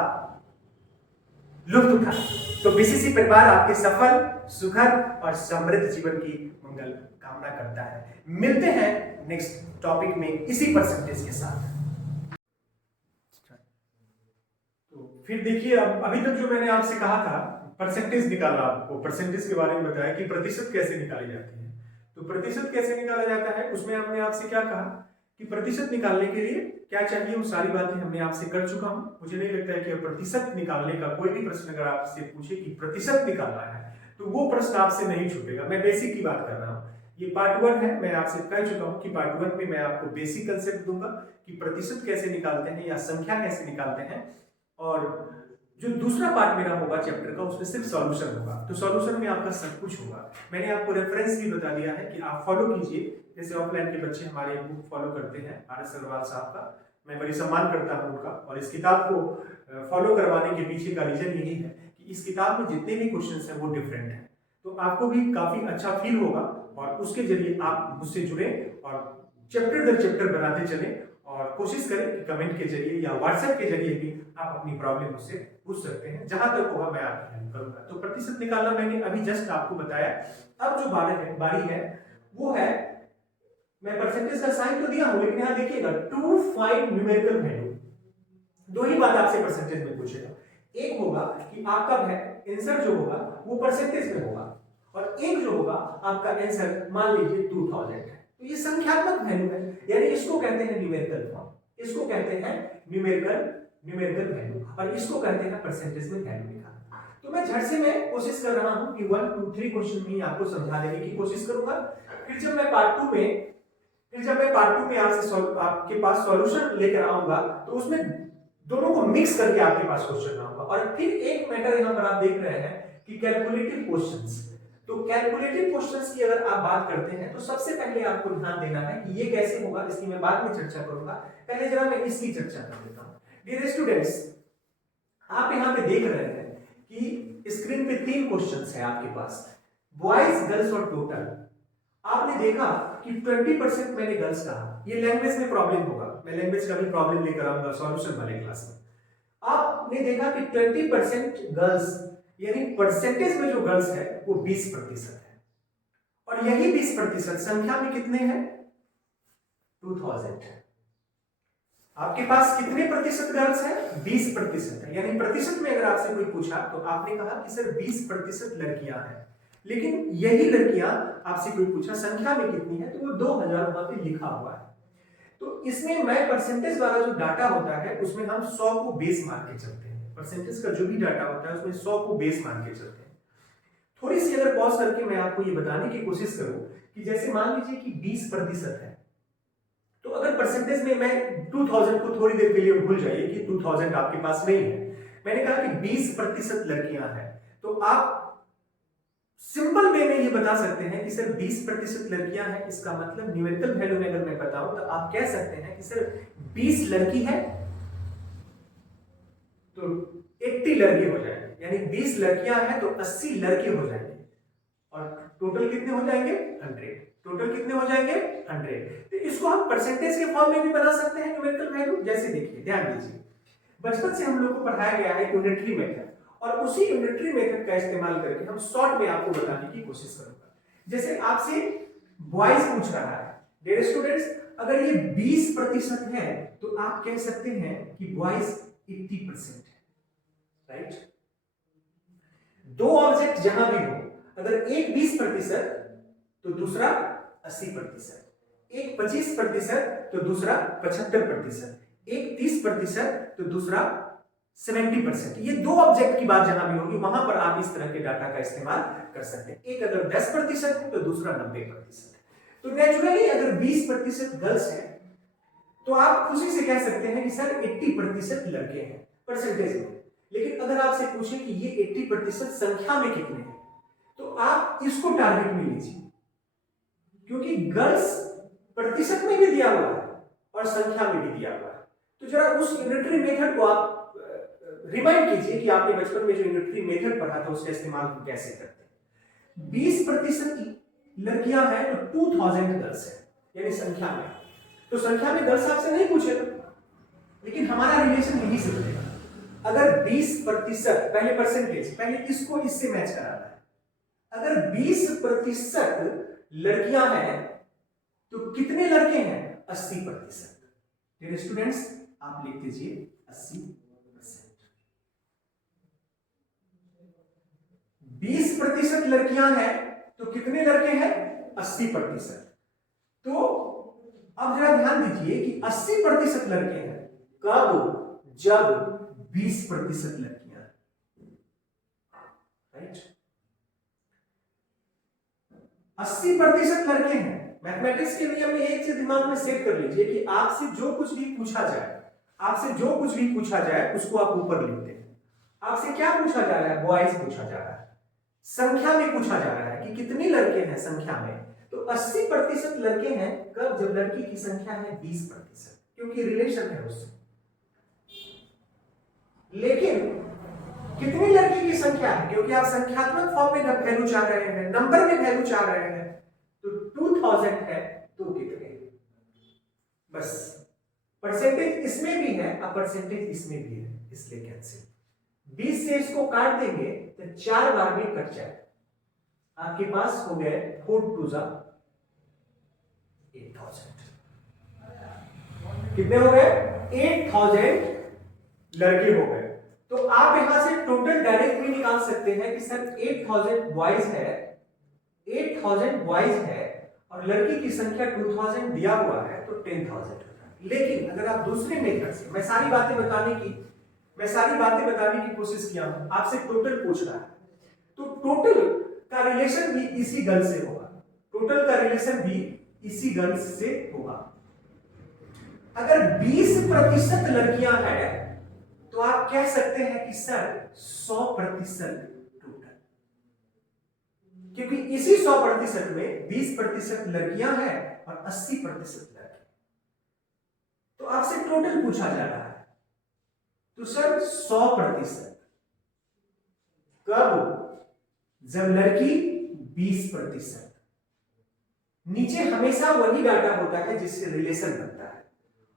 लुत्फ उठाएं। तो बीसीसी परिवार आपके सफल, सुखद और समृद्ध जीवन की मंगल कामना करता है। मिलते हैं नेक्स्ट टॉपिक में इसी परसेंटेज के साथ। तो फिर देखिए, अभी तक जो मैंने आपसे कहा था परसेंटेज निकाला, आपको परसेंटेज के बारे में बताया कि प्रतिशत कैसे निकाली जाती है। तो प्रतिशत कैसे निकाला जाता है, उसमें हमने आपसे क्या कहा कि प्रतिशत निकालने के लिए क्या चाहिए, वो सारी बातें हमने आपसे कर चुका हूं। मुझे नहीं लगता है कि प्रतिशत निकालने का कोई भी प्रश्न अगर आपसे पूछे कि प्रतिशत निकालना है तो वो प्रश्न आपसे नहीं छूटेगा। मैं बेसिक की बात कर रहा हूं। ये पार्ट 1 है, मैं आपसे कह चुका हूं कि पार्ट 1 में मैं आपको बेसिक कंसेप्ट दूंगा कि प्रतिशत कैसे निकालते हैं या संख्या कैसे निकालते हैं। और जो दूसरा पार्ट मेरा होगा चैप्टर का, उसमें सिर्फ सॉल्यूशन होगा। तो सॉल्यूशन में आपका सब कुछ होगा। मैंने आपको रेफरेंस भी बता दिया है कि आप फॉलो कीजिए। जैसे ऑफलाइन के बच्चे हमारे बुक फॉलो करते हैं RS अग्रवाल साहब का, मैं बड़ी सम्मान करता हूं उनका। और इस किताब को फॉलो करवाने के पीछे का रीजन यही है कि इस किताब में जितने भी क्वेश्चंस हैं वो डिफरेंट हैं। तो आपको भी काफी अच्छा फील होगा और उसके जरिए आप मुझसे जुड़े और चैप्टर दर चैप्टर बनाते चले। और कोशिश करें कि कमेंट के जरिए या व्हाट्सएप के जरिए भी आप अपनी प्रॉब्लम मुझसे पूछ सकते हैं। जहां तक होगा मैं आपकी हेल्प करूंगा। तो प्रतिशत निकालना मैंने अभी जस्ट आपको बताया। अब जो बारी है वो है, मैं परसेंटेज का साइन तो दिया हूं, लेकिन यहां देखिएगा टू फाइंड न्यूमेरिकल वैल्यू। दो ही बात आपसे परसेंटेज में पूछेगा। एक होगा कि आपका आंसर जो होगा वो परसेंटेज में होगा, और एक जो होगा आपका आंसर मान लीजिए 2000 है। तो ये संख्यात्मक वैल्यू है, यानी इसको कहते हैं न्यूमेरिकल फॉर्म, इसको कहते हैं न्यूमेरिकल वैल्यू, और इसको कहते हैं परसेंटेज में वैल्यू निकालना। तो मैं झट से मैं कोशिश कर रहा हूं कि 1 2 3 क्वेश्चन में आपको समझा देने की कोशिश करूंगा। फिर जब मैं पार्ट 2 में आपके पास सॉल्यूशन लेकर आऊंगा तो उसमें दोनों को मिक्स करके आपके पास क्वेश्चन आऊंगा। और फिर एक मैटर यहां पर आप देख रहे हैं कि कैलकुलेटिव क्वेश्चंस। तो कैलकुलेटिव क्वेश्चंस की अगर आप बात करते हैं तो सबसे पहले आपको ध्यान देना है कि ये कैसे होगा, इसकी मैं बाद में चर्चा करूंगा। पहले जरा मैं इसकी चर्चा कर देता हूं। डियर स्टूडेंट्स, आप यहां पे देख रहे हैं कि स्क्रीन पे 3 क्वेश्चंस है आपके पास, बॉयज, गर्ल्स और टोटल। आपने देखा कि 20% मैंने गर्ल्स कहा, ये लैंग्वेज में प्रॉब्लम होगा, मैं लैंग्वेज का भी प्रॉब्लम लेकर आऊंगा सॉल्यूशन वाले क्लास में। आपने देखा कि 20% गर्ल्स, यानी परसेंटेज में जो गर्ल्स है वो 20% है, और यही 20% संख्या में कितने हैं, 2000 है। आपके पास कितने प्रतिशत गर्ल्स है, 20% है। यानी प्रतिशत में अगर आपसे कोई पूछा तो आपने कहा कि सर 20% लड़कियां हैं, लेकिन यही लड़कियां आपसे कोई पूछा संख्या में कितनी है तो वो 2000 वहां पे लिखा हुआ है। तो इसमें मैं परसेंटेज वाला जो डाटा होता है उसमें हम 100 को बेस मान के चलते हैं। परसेंटेज का जो भी डाटा होता है उसमें 100 को बेस मान के चलते हैं। थोड़ी सी अगर पॉज करके मैं आपको ये बताने की कोशिश करूं कि जैसे मान लीजिए कि 20% है, तो अगर परसेंटेज में मैं 2000 को थोड़ी देर के लिए भूल जाइए कि 2000 आपके पास नहीं है, मैंने कहा कि 20% लड़कियां हैं, तो आप सिंपल वे में ये बता सकते हैं कि सर 20% लड़कियां हैं, इसका मतलब न्यूमेरिकल वैल्यू में अगर मैं बताऊं तो आप कह सकते हैं कि सर 20 लड़की है तो 80 लड़के हो जाएंगे, यानी 20 लड़कियां हैं तो 80 लड़के हो जाएंगे, और टोटल कितने हो जाएंगे, 100। टोटल कितने हो जाएंगे, 100। तो इसको हम परसेंटेज के फॉर्म में भी बना सकते हैं न्यूमेरिकल वैल्यू। जैसे देखिए, ध्यान दीजिए, बचपन से हम लोग को पढ़ाया गया है यूनिटरी मेथड, और उसी यूनिटरी मेथड का इस्तेमाल करके हम शॉर्ट में आपको बताने की कोशिश करूंगा। जैसे आपसे बॉयज पूछ रहा है। डियर स्टूडेंट्स, अगर ये 20% है तो आप कह सकते हैं कि बॉयज 80% है, राइट। दो ऑब्जेक्ट जहां भी हो, अगर एक 20% तो दूसरा 80%, एक 25% तो दूसरा 75%, एक 30% तो दूसरा 70%। ये दो ऑब्जेक्ट की बात जहां भी होगी वहां पर आप इस तरह के डाटा का इस्तेमाल कर सकते हैं। एक अगर 10% है तो दूसरा 90% है। तो नेचुरली अगर 20% गर्ल्स है तो आप खुशी से कह सकते हैं कि सर 80% लड़के हैं परसेंटेज में। लेकिन अगर आपसे पूछे कि ये 80% संख्या में कितने हैं, तो आप इसको टारगेट में लीजिए, क्योंकि गर्ल्स प्रतिशत में भी दिया हुआ है और संख्या में भी दिया हुआ है। तो जरा उस यूनिटरी मेथड को आप रिमाइंड कीजिए कि आपने बचपन में जो यूनिटरी मेथड पढ़ा था उसका इस्तेमाल कैसे करते हैं। 20% लड़कियां हैं तो 2000 गर्ल्स है, यानी संख्या में। तो संख्या में गर्ल्स आपसे नहीं पूछेगा, लेकिन हमारा रिलेशन यही से बनेगा। अगर 20% पहले परसेंटेज, पहले इसको इससे मैच कराना है। अगर 20% लड़कियां हैं तो कितने लड़के हैं? 80%। स्टूडेंट्स आप लिख दीजिए 80%। 20% लड़कियां हैं तो कितने लड़के हैं? 80%। तो अब जरा ध्यान दीजिए कि 80% लड़के हैं कब? जब 20% लड़कियां, राइट। 80% लड़के हैं। मैथमेटिक्स के नियम में एक चीज दिमाग में सेट कर लीजिए कि आपसे जो कुछ भी पूछा जाए, आपसे जो कुछ भी पूछा जाए उसको आप ऊपर लिखते हैं। आपसे क्या पूछा जा रहा है? बॉयज पूछा जा रहा है, संख्या में पूछा जा रहा है कि कितने लड़के हैं संख्या में। तो 80% लड़के हैं कब? जब लड़की की संख्या है 20%, क्योंकि रिलेशन है उससे। लेकिन कितनी लड़की की संख्या है? क्योंकि आप संख्यात्मक फॉर्म में वैल्यू चाह रहे हैं, नंबर में वैल्यू चाह रहे हैं, तो 2000 है तो कितने? बस परसेंटेज इसमें भी है और परसेंटेज इसमें भी है, इसलिए कैंसिल। 20 से इसको काट देंगे तो 4 बार में कट जाए। आपके पास हो गए 4 2 8000। कितने हो गए? 8000 लड़के हो गए। तो आप यहां से टोटल डायरेक्ट भी निकाल सकते हैं कि सर 8000 बॉयज है, 8000 बॉयज है और लड़की की संख्या 2000 दिया हुआ है तो 10000। लेकिन अगर आप दूसरे मेथड से, मैं सारी बातें बताने की कोशिश किया हूं, आपसे टोटल पूछ रहा है, तो टोटल का रिलेशन भी इसी गर्ल से होगा, टोटल का रिलेशन भी इसी गर्ल से होगा। अगर 20% लड़कियां हैं तो आप कह सकते हैं कि सर 100% टोटल, क्योंकि इसी 100% में 20% लड़कियां हैं और 80% लड़के। तो आपसे टोटल पूछा जा रहा है, तो सर 100% कब? जब लड़की 20%। नीचे हमेशा वही डाटा होता है जिससे रिलेशन बनता है,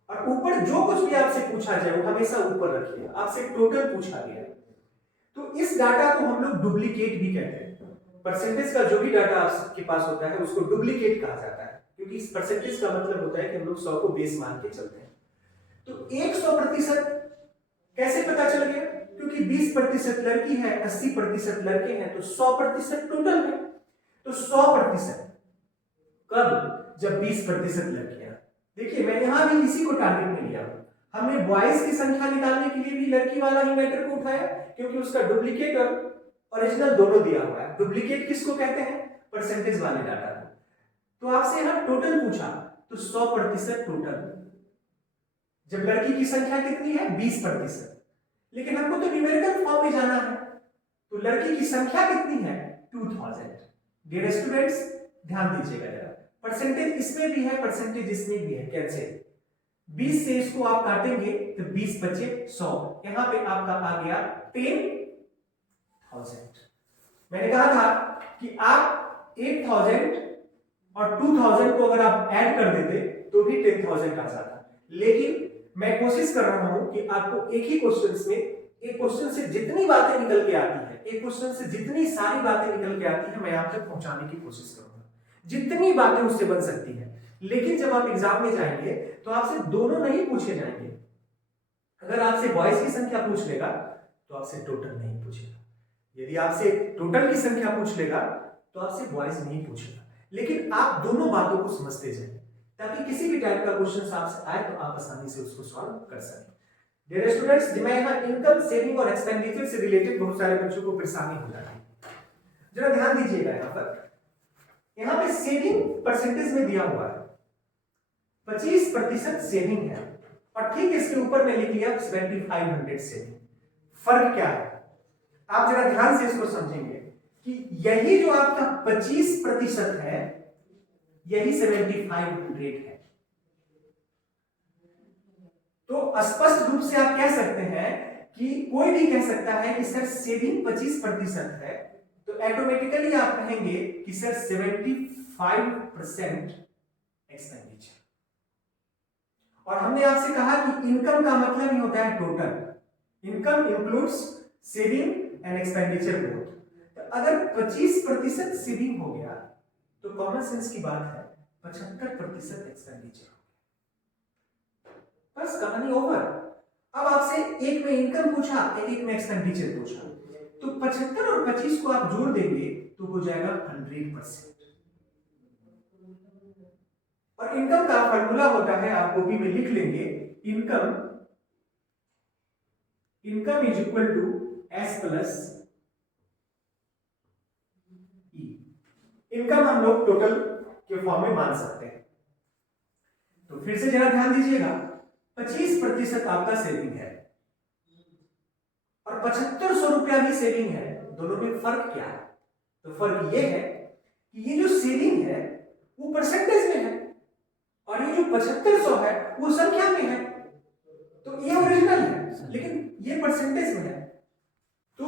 और ऊपर जो कुछ भी आपसे पूछा जाए वो हमेशा ऊपर रखिए। आपसे टोटल पूछा गया तो इस डाटा को हम लोग डुप्लीकेट भी कहते हैं। परसेंटेज का जो भी डाटा आपके पास होता है उसको डुप्लीकेट कहा जाता है, क्योंकि इस परसेंटेज का मतलब होता है कि हम लोग 100 को बेस मान के चलते हैं। तो 100% कैसे पता चल गया? क्योंकि 20% लड़की है, 80% लड़के हैं, तो 100% टोटल है। तो 100% कब? जब 20% लड़कियां। देखिए मैं यहां भी इसी को टारगेट में लिया हूं। हमने बॉयज की संख्या निकालने के लिए भी लड़की वाला ही मैटर को उठाया, क्योंकि उसका डुप्लीकेट और ओरिजिनल दोनों दिया हुआ है। डुप्लीकेट किसको कहते हैं? परसेंटेज वाले डाटा को। तो आपसे यहां टोटल पूछा तो 100% टोटल। जब लड़की की संख्या कितनी है? 20%। लेकिन हमको तो न्यूमेरिकल फॉर्म में जाना है, तो लड़की की संख्या कितनी है? 2000। डियर स्टूडेंट्स ध्यान दीजिएगा जरा, परसेंटेज इसमें भी है, परसेंटेज इसमें भी है। कैसे? 20 से इसको आप काटेंगे तो 20 बचे 100, यहां पे आपका आ गया 10,000। मैंने कहा था कि आप 8000 और 2000 को अगर आप ऐड कर देते तो भी 10,000 आ जाता। लेकिन मैं कोशिश कर रहा हूं कि आपको एक ही क्वेश्चन में, एक क्वेश्चन से जितनी बातें निकल के आती है, एक क्वेश्चन से जितनी सारी बातें निकल के आती है, मैं आप तक पहुंचाने की कोशिश करूंगा। जितनी बातें उससे बन सकती हैं। लेकिन जब आप एग्जाम में जाएंगे तो आपसे दोनों नहीं पूछे जाएंगे। अगर आपसे बॉयज की संख्या पूछ लेगा तो आपसे टोटल नहीं पूछेगा। यदि आपसे टोटल की संख्या पूछ लेगा तो आपसे बॉयज नहीं पूछेगा। लेकिन आप दोनों बातों को समझते जाइए ताकि किसी भी टाइप का क्वेश्चन आपसे आए तो आप आसानी से उसको सॉल्व कर सकें। डियर स्टूडेंट्स, मैं यहाँ इनकम, सेविंग और एक्सपेंडिचर से रिलेटेड बहुत सारे बच्चों को परेशानी हो जाती है। जरा ध्यान दीजिएगा, यहाँ पे सेविंग परसेंटेज में दिया हुआ है 25% सेविंग है और ठीक इसके ऊपर में लिख लिया 7500 सेविंग। फर्क क्या है आप जरा ध्यान से इसको समझेंगे कि यही जो आपका 25% है यही 7500 है। तो स्पष्ट रूप से आप कह सकते हैं कि कोई भी कह सकता है कि सर सेविंग 25% है तो ऑटोमेटिकली आप कहेंगे कि सर 75% एक्सपेंडिचर। और हमने आपसे कहा कि इनकम का मतलब ही होता है total. Income includes saving and expenditure both. तो अगर 25% सेविंग हो गया तो कॉमन सेंस की बात है 75% एक्सपेंडिचर। बस कहानी ओवर। अब आपसे एक में इनकम पूछा, एक में एक्सपेंडिचर पूछा, तो 75 और 25 को आप जोड़ देंगे तो हो जाएगा 100%। और इनकम का फॉर्मूला होता है, आप कॉपी में लिख लेंगे, income is equal to S plus E. Income हम लोग टोटल के फॉर्म में मान सकते हैं। तो फिर से जरा ध्यान दीजिएगा, 25% आपका सेविंग है और 7500 रुपया भी सेविंग है। दोनों में फर्क क्या है? तो फर्क यह है कि ये जो सेविंग है वो परसेंटेज में है और ये जो 7500 है वो संख्या में है। तो ये ओरिजिनल है लेकिन ये परसेंटेज में है। तो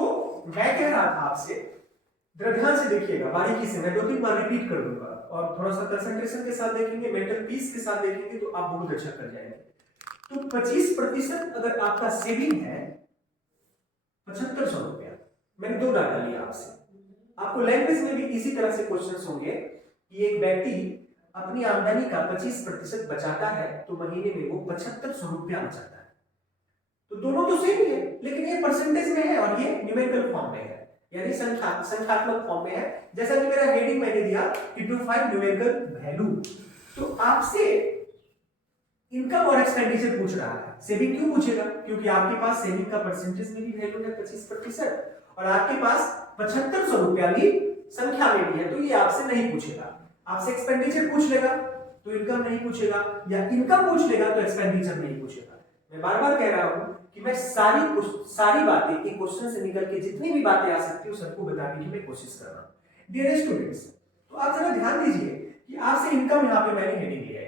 मैं कह रहा था आपसे, ध्यान से देखिएगा, बारीकी से, मैं 2-3 बार रिपीट कर दूंगा और थोड़ा सा कंसंट्रेशन के साथ देखेंगे, मेंटल पीस के साथ देखेंगे तो आप बहुत अच्छा कर जाएंगे। तो 25% अगर आपका सेविंग है 7500 रुपया, मैंने 2 डाटा लिया आपसे। आपको लैंग्वेज में भी इसी तरह से क्वेश्चंस होंगे कि एक व्यक्ति अपनी आमदनी का 25% बचाता है तो महीने में वो 7500 रुपया बचाता है। तो दोनों तो सेम ही है लेकिन ये परसेंटेज में है और ये न्यूमेरिकल फॉर्म में है, यानी संख्यात्मक फॉर्म में है। जैसा कि मेरा हेडिंग मैंने दिया कि टू फाइंड न्यूमेरिकल वैल्यू। तो आपसे इनकम और एक्सपेंडिचर पूछ रहा है, सेविंग क्यों पूछेगा? क्योंकि आपके पास सेविंग का परसेंटेज में भी वैल्यू है 25% और आपके पास 7500 रुपया भी संख्या में भी है, तो ये आपसे नहीं पूछेगा। आपसे एक्सपेंडिचर पूछ लेगा तो इनकम नहीं पूछेगा, या इनकम पूछ लेगा तो एक्सपेंडिचर नहीं पूछेगा। मैं बार बार कह रहा हूं कि मैं सारी बातें एक क्वेश्चन से निकल के जितनी भी बातें आ सकती है सबको बताने की मैं कोशिश कर रहा हूं। डियर स्टूडेंट्स, तो आप जरा ध्यान दीजिए कि आपसे इनकम, यहां पे मैंने हेडिंग लिया है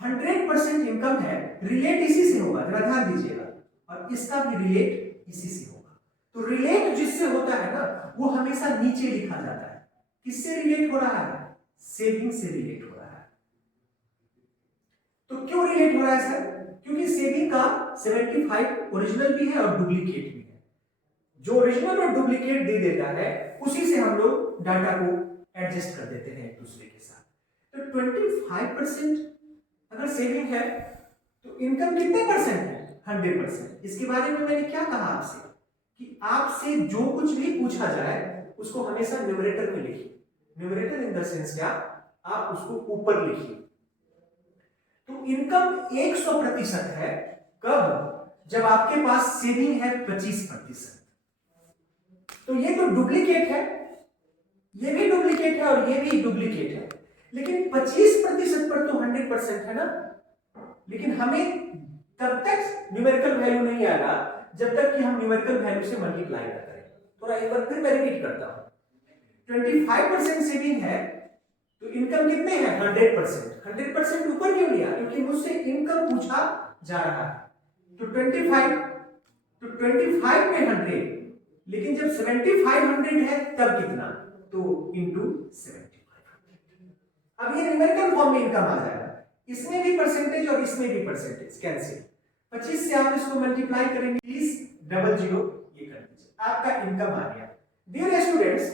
100% इनकम है, रिलेट इसी से होगा, जरा ध्यान दीजिएगा, और इसका भी रिलेट इसी से होगा। तो रिलेट जिससे होता है ना वो हमेशा नीचे लिखा जाता है। किससे रिलेट हो रहा है? सेविंग से रिलेट हो रहा है। तो क्यों रिलेट हो रहा है सर? क्योंकि सेविंग का 75 ओरिजिनल भी है और डुप्लीकेट भी है। जो ओरिजिनल और डुप्लीकेट दे देता है उसी से हम लोग डाटा को एडजस्ट कर देते हैं एक दूसरे के साथ। तो 25% अगर सेविंग है तो इनकम कितने परसेंट है? 100%। इसके बारे में मैंने क्या कहा आपसे कि आपसे जो कुछ भी पूछा जाए उसको हमेशा न्यूमरेटर में लिखिए। न्यूमरेटर इन द सेंस क्या? आप उसको ऊपर लिखिए। तो इनकम 100% है कब? जब आपके पास सेविंग है 25%। तो ये तो डुप्लीकेट है, ये भी डुप्लीकेट है और ये भी डुप्लीकेट है, लेकिन 25% पर तो 100% है ना। लेकिन हमें तब तक न्यूमेरिकल वैल्यू नहीं आएगा जब तक कि हम न्यूमेरिकल वैल्यू से मल्टीप्लाई ना करें। थोड़ा एक बार फिर मैं रिपीट करता हूं, 25% सेविंग है तो इनकम कितने हैं? 100%। 100% ऊपर क्यों लिया? क्योंकि मुझसे इनकम पूछा जा रहा है। तो 25 में 100, लेकिन जब 7500 है तब कितना? तो इंटू 7500। अब ये न्यूमेरिकल फॉर्म में इनकम आ जाएगा, इसमें भी परसेंटेज और इसमें भी परसेंटेज कैंसिल। 25 से आप इसको मल्टीप्लाई करेंगे, प्लीज 00 ये कर दीजिए, आपका इनकम आ गया। डियर स्टूडेंट्स,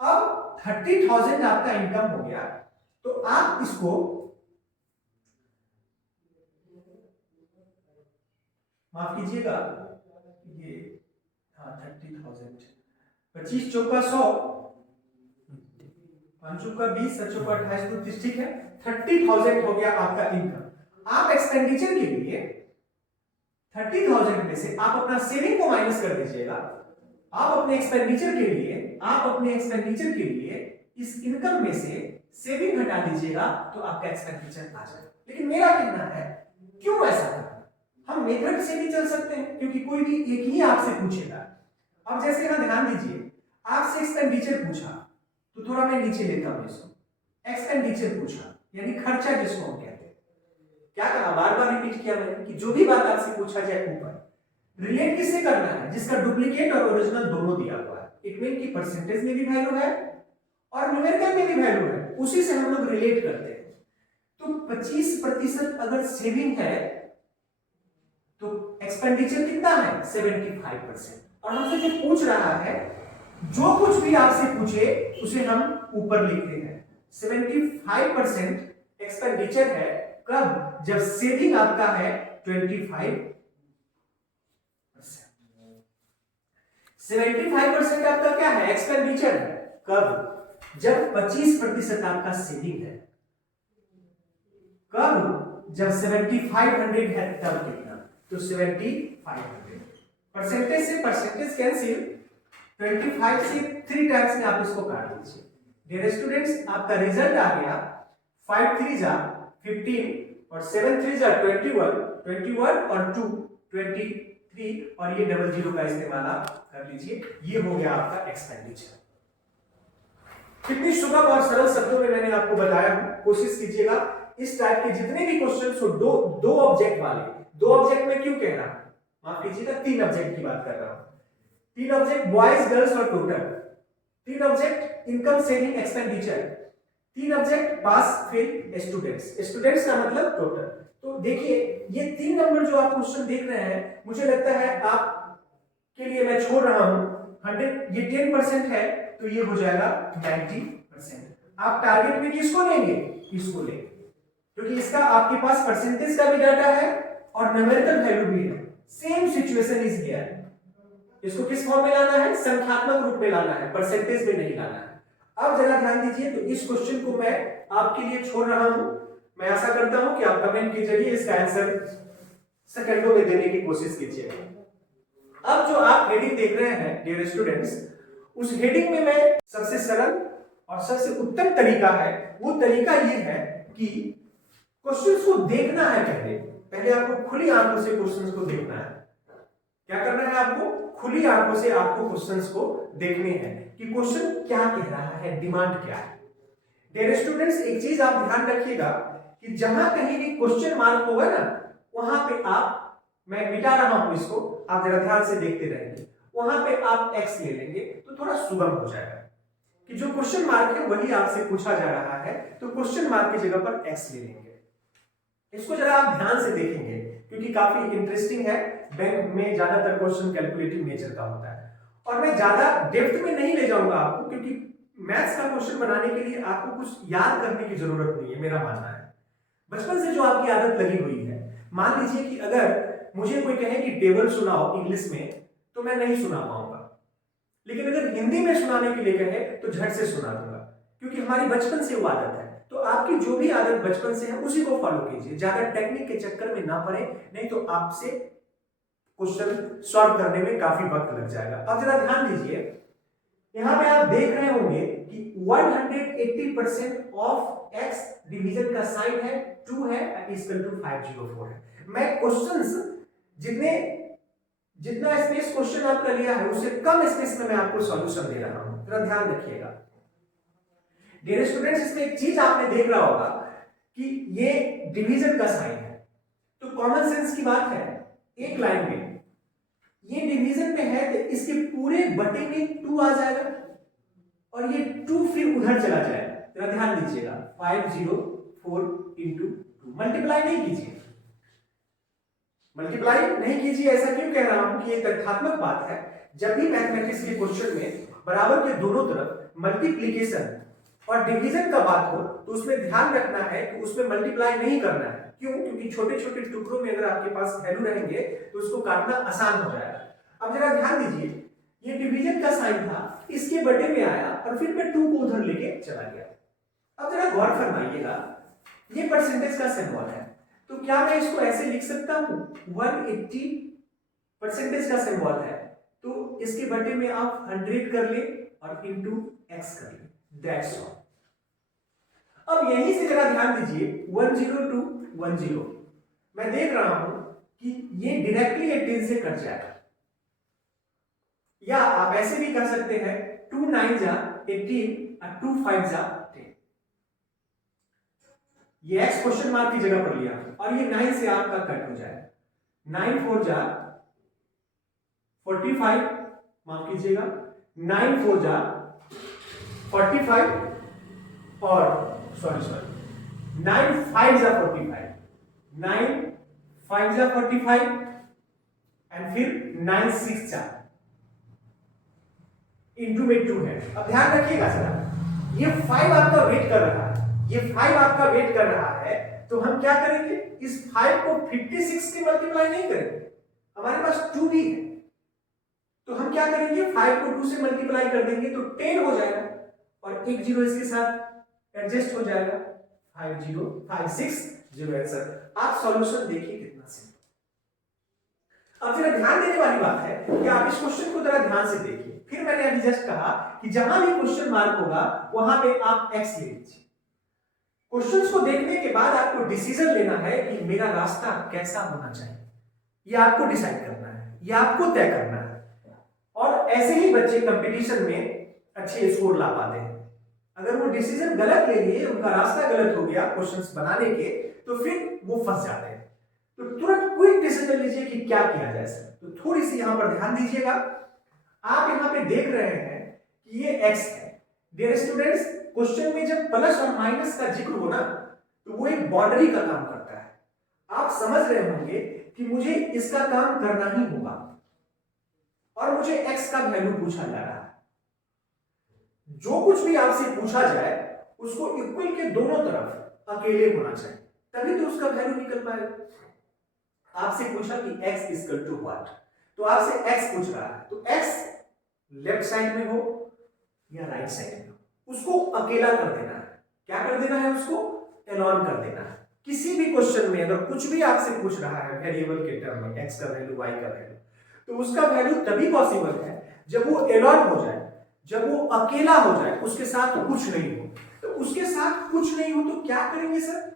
अब 30,000 आपका इनकम हो गया, तो आप इसको माफ कीजिएगा, ये हाँ 30,000, 25 चौका 100, 5 चौका 20, 7 चौका 28, 29, ठीक है, 30,000 हो गया आपका इनकम। आप एक्सपेंडिचर के लिए 30,000 में से आप अपना सेविंग को माइनस कर दीजिएगा। आप अपने एक्सपेंडिचर के लिए इस इनकम में से सेविंग हटा दीजिएगा, तो आपका एक्सपेंडिचर आ जाएगा। लेकिन मेरा कहना है क्यों ऐसा करना, हम मेथड से भी चल सकते हैं, क्योंकि कोई भी एक ही आपसे पूछेगा। अब जैसे ना ध्यान दीजिए, आपसे एक्सपेंडिचर पूछा तो थोड़ा मैं नीचे लेता हूं इसको, एक्सपेंडिचर पूछा यानी खर्चा जिसको हम कहते हैं, क्या कहा, बार बार रिपीट किया मैंने कि जो भी बात आपसे पूछा जाए ऊपर रिलेट किससे करना है, जिसका डुप्लीकेट और ओरिजिनल दोनों दिया हुआ है। इट मीन की परसेंटेज में भी वैल्यू है और न्यूमेरिकल में भी वैल्यू है, उसी से हम लोग रिलेट करते हैं। तो 25% अगर सेविंग है तो एक्सपेंडिचर कितना है 75%। और हमसे जो पूछ रहा है, जो कुछ भी आपसे पूछे उसे हम ऊपर लिखते हैं। 75% एक्सपेंडिचर है, कब, जब सेविंग आपका है 25%। 75% आपका क्या है, एक्सपेंडिचर है, कब, जब 25% आपका सेविंग है। कब, जब 7500 है, तब कितना, तो 7500। परसेंटेज से परसेंटेज कैंसिल, 25 से 3 टाइम्स में आप इसको काट दीजिए। डियर स्टूडेंट्स, आपका रिजल्ट आ गया 5 3 जा 15 और 7 3 जा 21 और 2 23 और ये डबल जीरो का इस्तेमाल आप कर लीजिए। ये हो गया आपका एक्सपेंडिचर। कितनी सुगम और सरल शब्दों में मैंने आपको बताया हूं, कोशिश कीजिएगा इस टाइप के जितने भी क्वेश्चंस हो, दो ऑब्जेक्ट वाले, 2 ऑब्जेक्ट में क्यों कह रहा हूं, माफ कीजिएगा 3 ऑब्जेक्ट की बात कर रहा हूं। 3 ऑब्जेक्ट बॉयज गर्ल्स और total, 3 object income saving expenditure, 3 object pass fail students का मतलब टोटल। तो देखिए ये 3 नंबर जो आप क्वेश्चन देख रहे हैं, मुझे लगता है आप के लिए मैं छोड़ रहा हूं 100, ये 10% है तो ये हो जाएगा 90%। आप टारगेट में किसको लेंगे, इसको लेंगे, क्योंकि इसका आपके पास परसेंटेज का भी डाटा है और न्यूमेरिकल वैल्यू भी है। सेम सिचुएशन इज हियर, इसको किस फॉर्म में लाना है, संख्यात्मक रूप में लाना है, परसेंटेज में नहीं लाना है। अब जरा ध्यान दीजिए, तो इस क्वेश्चन को मैं आपके लिए छोड़ रहा हूं। मैं आशा करता हूं कि आप कमेंट के जरिए इसका आंसर सेकंडों में देने की कोशिश कीजिएगा। अब जो आप हेडिंग देख रहे हैं डियर स्टूडेंट्स, उस हेडिंग में मैं सबसे सरल और सबसे उत्तम तरीका है, वो तरीका ये है कि क्वेश्चंस को देखना है। पहले आपको खुली आंखों से क्वेश्चंस को देखना है। क्या करना है आपको, खुली आंखों से आपको क्वेश्चंस को देखने हैं कि क्वेश्चन क्या कह रहा है, डिमांड क्या है। डियर स्टूडेंट्स, एक चीज आप ध्यान रखिएगा कि जहां कहीं भी क्वेश्चन मार्क होगा ना, वहां पे आप, मैं मिटा रहा हूं इसको, आप जरा ध्यान से देखते रहेंगे, वहां पे आप एक्स ले लेंगे तो थोड़ा सुगम हो जाएगा कि जो क्वेश्चन मार्क है वही आपसे पूछा जा रहा है, तो क्वेश्चन मार्क की जगह पर एक्स ले लेंगे। इसको जरा आप ध्यान से देखेंगे क्योंकि काफी इंटरेस्टिंग है। बैंक में ज्यादातर क्वेश्चन कैलकुलेटिव नेचर का होता है और मैं ज्यादा डेप्थ में नहीं ले जाऊंगा आपको, क्योंकि मैथ्स का क्वेश्चन बनाने के लिए आपको कुछ याद करने की जरूरत नहीं है, मेरा मानना है। बचपन से जो आपकी आदत लगी हुई है, मान लीजिए कि अगर मुझे कोई कहे कि टेबल सुनाओ इंग्लिश में, तो मैं नहीं सुना पाऊंगा, लेकिन अगर हिंदी में सुनाने के लिए कहे तो झट से सुना दूंगा, क्योंकि हमारी बचपन से वो आदत है। तो आपकी जो भी आदत बचपन से है उसी को फॉलो कीजिए, ज्यादा टेक्निक के चक्कर में ना पड़े, नहीं तो आपसे क्वेश्चन सॉल्व करने में काफी वक्त लग जाएगा। अब जरा ध्यान दीजिए, यहां पे आप देख रहे होंगे कि 180% ऑफ x डिवीजन का साइन है 2 है इक्वल टू 504 है। मैं क्वेश्चंस जितना स्पेस क्वेश्चन आपका लिया है उससे कम स्पेस में मैं आपको सॉल्यूशन दे रहा हूं, थोड़ा ध्यान रखिएगा। डियर स्टूडेंट्स, इसमें एक चीज आपने देख रहा होगा कि ये डिवीजन का साइन है, तो कॉमन सेंस की बात है, एक लाइन में ये डिवीजन में है तो इसके पूरे बटे में 2 आ जाएगा और ये 2 फिर उधर चला जाएगा। जरा ध्यान दीजिएगा, 504 इंटू 2, मल्टीप्लाई नहीं कीजिए, मल्टीप्लाई नहीं कीजिए, ऐसा क्यों कह रहा हूं कि ये तथ्यात्मक बात है। जब भी मैथमेटिक्स के क्वेश्चन में बराबर के दोनों तरफ मल्टीप्लीकेशन और डिवीजन का बात हो तो उसमें ध्यान रखना है कि उसमें मल्टीप्लाई नहीं करना है। क्यों? क्योंकि छोटे छोटे टुकड़ों में अगर आपके पास वैल्यू रहेंगे तो उसको काटना आसान हो जाएगा। अब जरा ध्यान दीजिए, ये डिवीजन का साइन था, इसके बटे में आया और फिर मैं 2 को उधर लेके चला गया। अब जरा गौर फरमाइएगा, ये परसेंटेज का सिंबल है, तो क्या मैं इसको ऐसे लिख सकता हूं 180 परसेंटेज का सिंबल है, तो इसके बटे में आप 100 कर ले और इंटू एक्स कर ले, दैट्स ऑल। अब यहीं से जरा ध्यान दीजिए 10 to 10, मैं देख रहा हूं कि ये डायरेक्टली 18 से कट जाएगा, या आप ऐसे भी कर सकते हैं 2 9 जा 18 और 2 5 जा 10। ये एक्स क्वेश्चन मार्क की जगह पर लिया और ये 9 से आपका कट हो जाए, 9 4 जा 45, माफ कीजिएगा 9 4 जा 45 और सॉरी 9 5 जा 45, 9 5 जा 45 एंड फिर 9 6 जा इंटू में 2 है। अब ध्यान रखिएगा जरा, ये 5 आपका वेट कर रहा है, ये 5 आपका वेट कर रहा है, तो हम क्या करेंगे, इस 5 को 56 के मल्टीप्लाई नहीं करेंगे, हमारे पास 2 भी है, तो हम क्या करेंगे 5 को 2 से मल्टीप्लाई कर देंगे तो 10 हो जाएगा और एक जीरो इसके साथ एडजस्ट हो जाएगा, 5 0 5 6 0 आंसर। आप सॉल्यूशन देखिए कितना सिंपल। अब जरा ध्यान देने वाली बात है कि आप इस क्वेश्चन को जरा ध्यान से देखिए। फिर मैंने अभी जस्ट कहा कि जहां भी क्वेश्चन मार्क होगा वहां पे आप एक्स ले लीजिए। क्वेश्चंस को देखने के बाद आपको डिसीजन लेना है कि मेरा रास्ता कैसा होना चाहिए, ये आपको डिसाइड करना है, ये आपको तय करना है। और ऐसे ही बच्चे कंपटीशन में अच्छे स्कोर ला पाते हैं। अगर वो डिसीजन गलत ले लिए, उनका रास्ता गलत हो गया क्वेश्चंस बनाने के, तो फिर वो फंस जाते हैं। तो तुरंत क्विक डिसीजन लीजिए कि क्या किया जाए सर। तो थोड़ी सी यहां पर ध्यान दीजिएगा, आप यहां पे देख रहे हैं कि ये x है। डियर स्टूडेंट्स, क्वेश्चन में जब प्लस और माइनस का जिक्र हो ना, तो वो एक बाउंड्री का काम करता है। आप समझ रहे होंगे कि मुझे इसका काम करना ही होगा और मुझे x का वैल्यू पूछा जा रहा है। जो कुछ भी आपसे पूछा जाए उसको इक्वल के दोनों तरफ अकेले होना चाहिए, तभी तो उसका वैल्यू निकल पाएगा। आपसे पूछा कि x इक्वल टू व्हाट, तो आपसे x पूछ रहा है, तो x लेफ्ट साइड में हो या राइट साइड में हो, उसको अकेला कर देना है। क्या कर देना है? उसको एलॉन कर देना है। किसी भी क्वेश्चन में अगर कुछ भी आपसे पूछ रहा है वेरिएबल के टर्म में, x का वैल्यू y का वैल्यू, तो उसका वैल्यू तभी पॉसिबल है जब वो एलॉन हो जाए, जब वो अकेला हो जाए, उसके साथ कुछ नहीं हो। तो उसके साथ कुछ नहीं हो तो क्या करेंगे सर?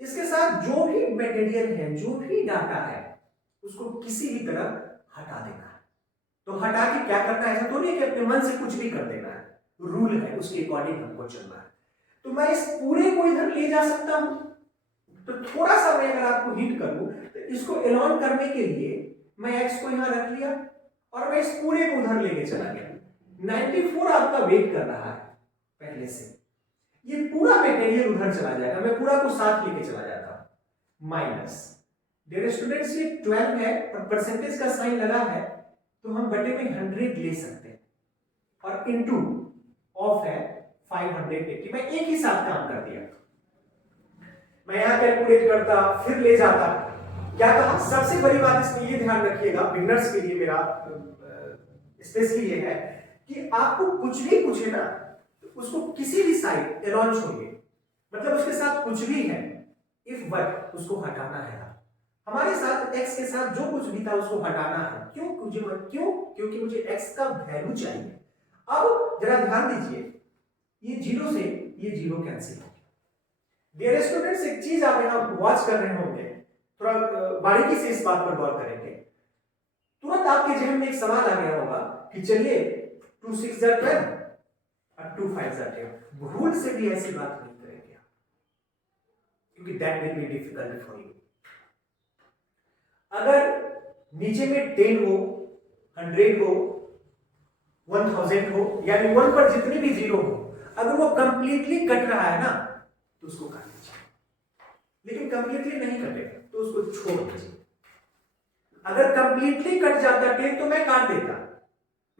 इसके साथ जो भी मटेरियल है, जो भी डाटा है, उसको किसी भी तरह हटा देना है। तो हटा के क्या करना है? ऐसा तो नहीं कि अपने मन से कुछ भी कर देना है, रूल है उसके अकॉर्डिंग हमको चलना है। तो मैं इस पूरे को इधर ले जा सकता हूं। तो थोड़ा सा मैं अगर आपको हिंट करूं तो इसको एलॉन करने के लिए मैं x को यहां रख लिया और मैं इस पूरे को उधर लेके चला गया। 94 आपका वेट कर रहा है पहले से, ये पूरा मटेरियल उधर चला जाएगा, मैं पूरा को साथ लेके चला जाता हूं। माइनस, डियर स्टूडेंट्स, ये 12 है और परसेंटेज का साइन लगा है, तो हम बटे में 100 ले सकते हैं और इनटू ऑफ है 580। मैं एक ही साथ काम कर दिया। मैं यहां कैलकुलेट करता, फिर ले जाता। क्या कहा? सबसे बड़ी बात इसमें ये ध्यान रखिएगा, बिगनर्स के लिए मेरा स्पेशली ये है कि आपको कुछ भी पूछे ना, तो उसको किसी भी साइड एलॉन छोड़िए, मतलब उसके साथ कुछ भी है, इफ बट उसको हटाना है। हमारे साथ x के साथ जो कुछ भी था उसको हटाना है। क्योंकि मुझे x का वैल्यू चाहिए। अब जरा ध्यान दीजिए, ये जीरो से ये जीरो कैंसिल हो गया। डियर स्टूडेंट्स, एक चीज आप यहां वॉच कर रहे होंगे, थोड़ा बारीकी से इस बात पर गौर करेंगे। तुरंत आपके जहन में एक सवाल आ गया होगा कि चलिए 2 6 जा 12 और 2 5 जा 10। भूल से भी ऐसी बात नहीं करेंगे क्योंकि that will be difficult for you. अगर नीचे में 10 हो, 100 हो, 1000 हो, यानी 1 पर जितने भी जीरो हो, अगर वो कंप्लीटली कट रहा है ना, तो उसको काट दीजिए। लेकिन कंप्लीटली नहीं कटेगा तो उसको छोड़ दीजिए। अगर कंप्लीटली कट जाता 10 तो मैं काट देता,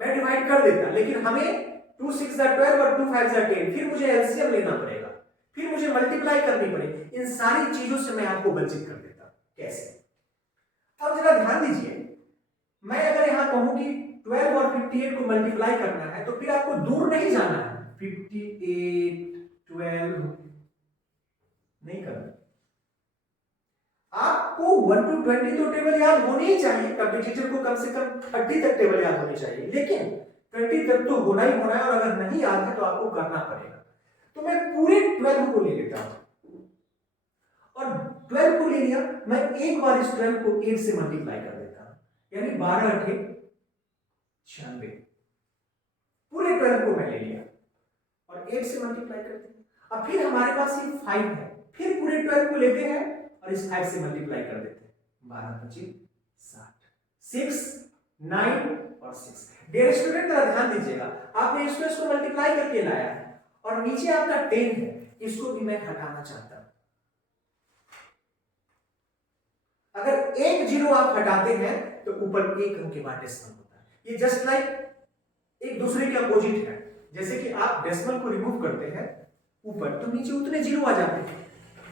मैं डिवाइड कर देता, लेकिन हमें 2 6 12 और 2 5 10, फिर मुझे एलसीएम लेना पड़ेगा, फिर मुझे मल्टीप्लाई करनी पड़ेगी। इन सारी चीजों से मैं आपको वंचित कर देता। कैसे? अब जरा ध्यान दीजिए, मैं अगर यहां कहूं कि 12 और 58 को मल्टीप्लाई करना है, तो फिर आपको दूर नहीं जाना है। 58 12 नहीं करना, आपको 1 to 20 तो टेबल याद होनी ही चाहिए, कंपटीटर को कम से कम 30 तक टेबल याद होनी चाहिए, लेकिन 20 तक तो होना ही होना है, और अगर नहीं याद है तो आपको करना पड़ेगा। तो मैं पूरे 12 को ले लेता हूं, और 12 को ले लिया, मैं एक बार इस 12 को 8 से मल्टीप्लाई कर देता हूं, यानी 12 8 96, पूरे 12 को मैं ले लिया और 8 से मल्टीप्लाई कर दिया। अब फिर हमारे पास ये 5 है, फिर पूरे 12 को लेते हैं और इस 5 से मल्टीप्लाई कर देते हैं, 12 25 60, 6 9 और 6। डियर स्टूडेंट जरा ध्यान दीजिएगा, आपने इसको मल्टीप्लाई करके लाया है, और नीचे आपका 10 है, इसको भी मैं हटाना चाहता हूं। अगर एक जीरो आप हटाते हैं तो ऊपर एक अंक के बाद डेसिमल होता है। ये जस्ट लाइक एक दूसरे के अपोजिट है। जैसे कि आप डेसिमल को रिमूव करते हैं ऊपर, तो नीचे उतने जीरो आ जाते हैं।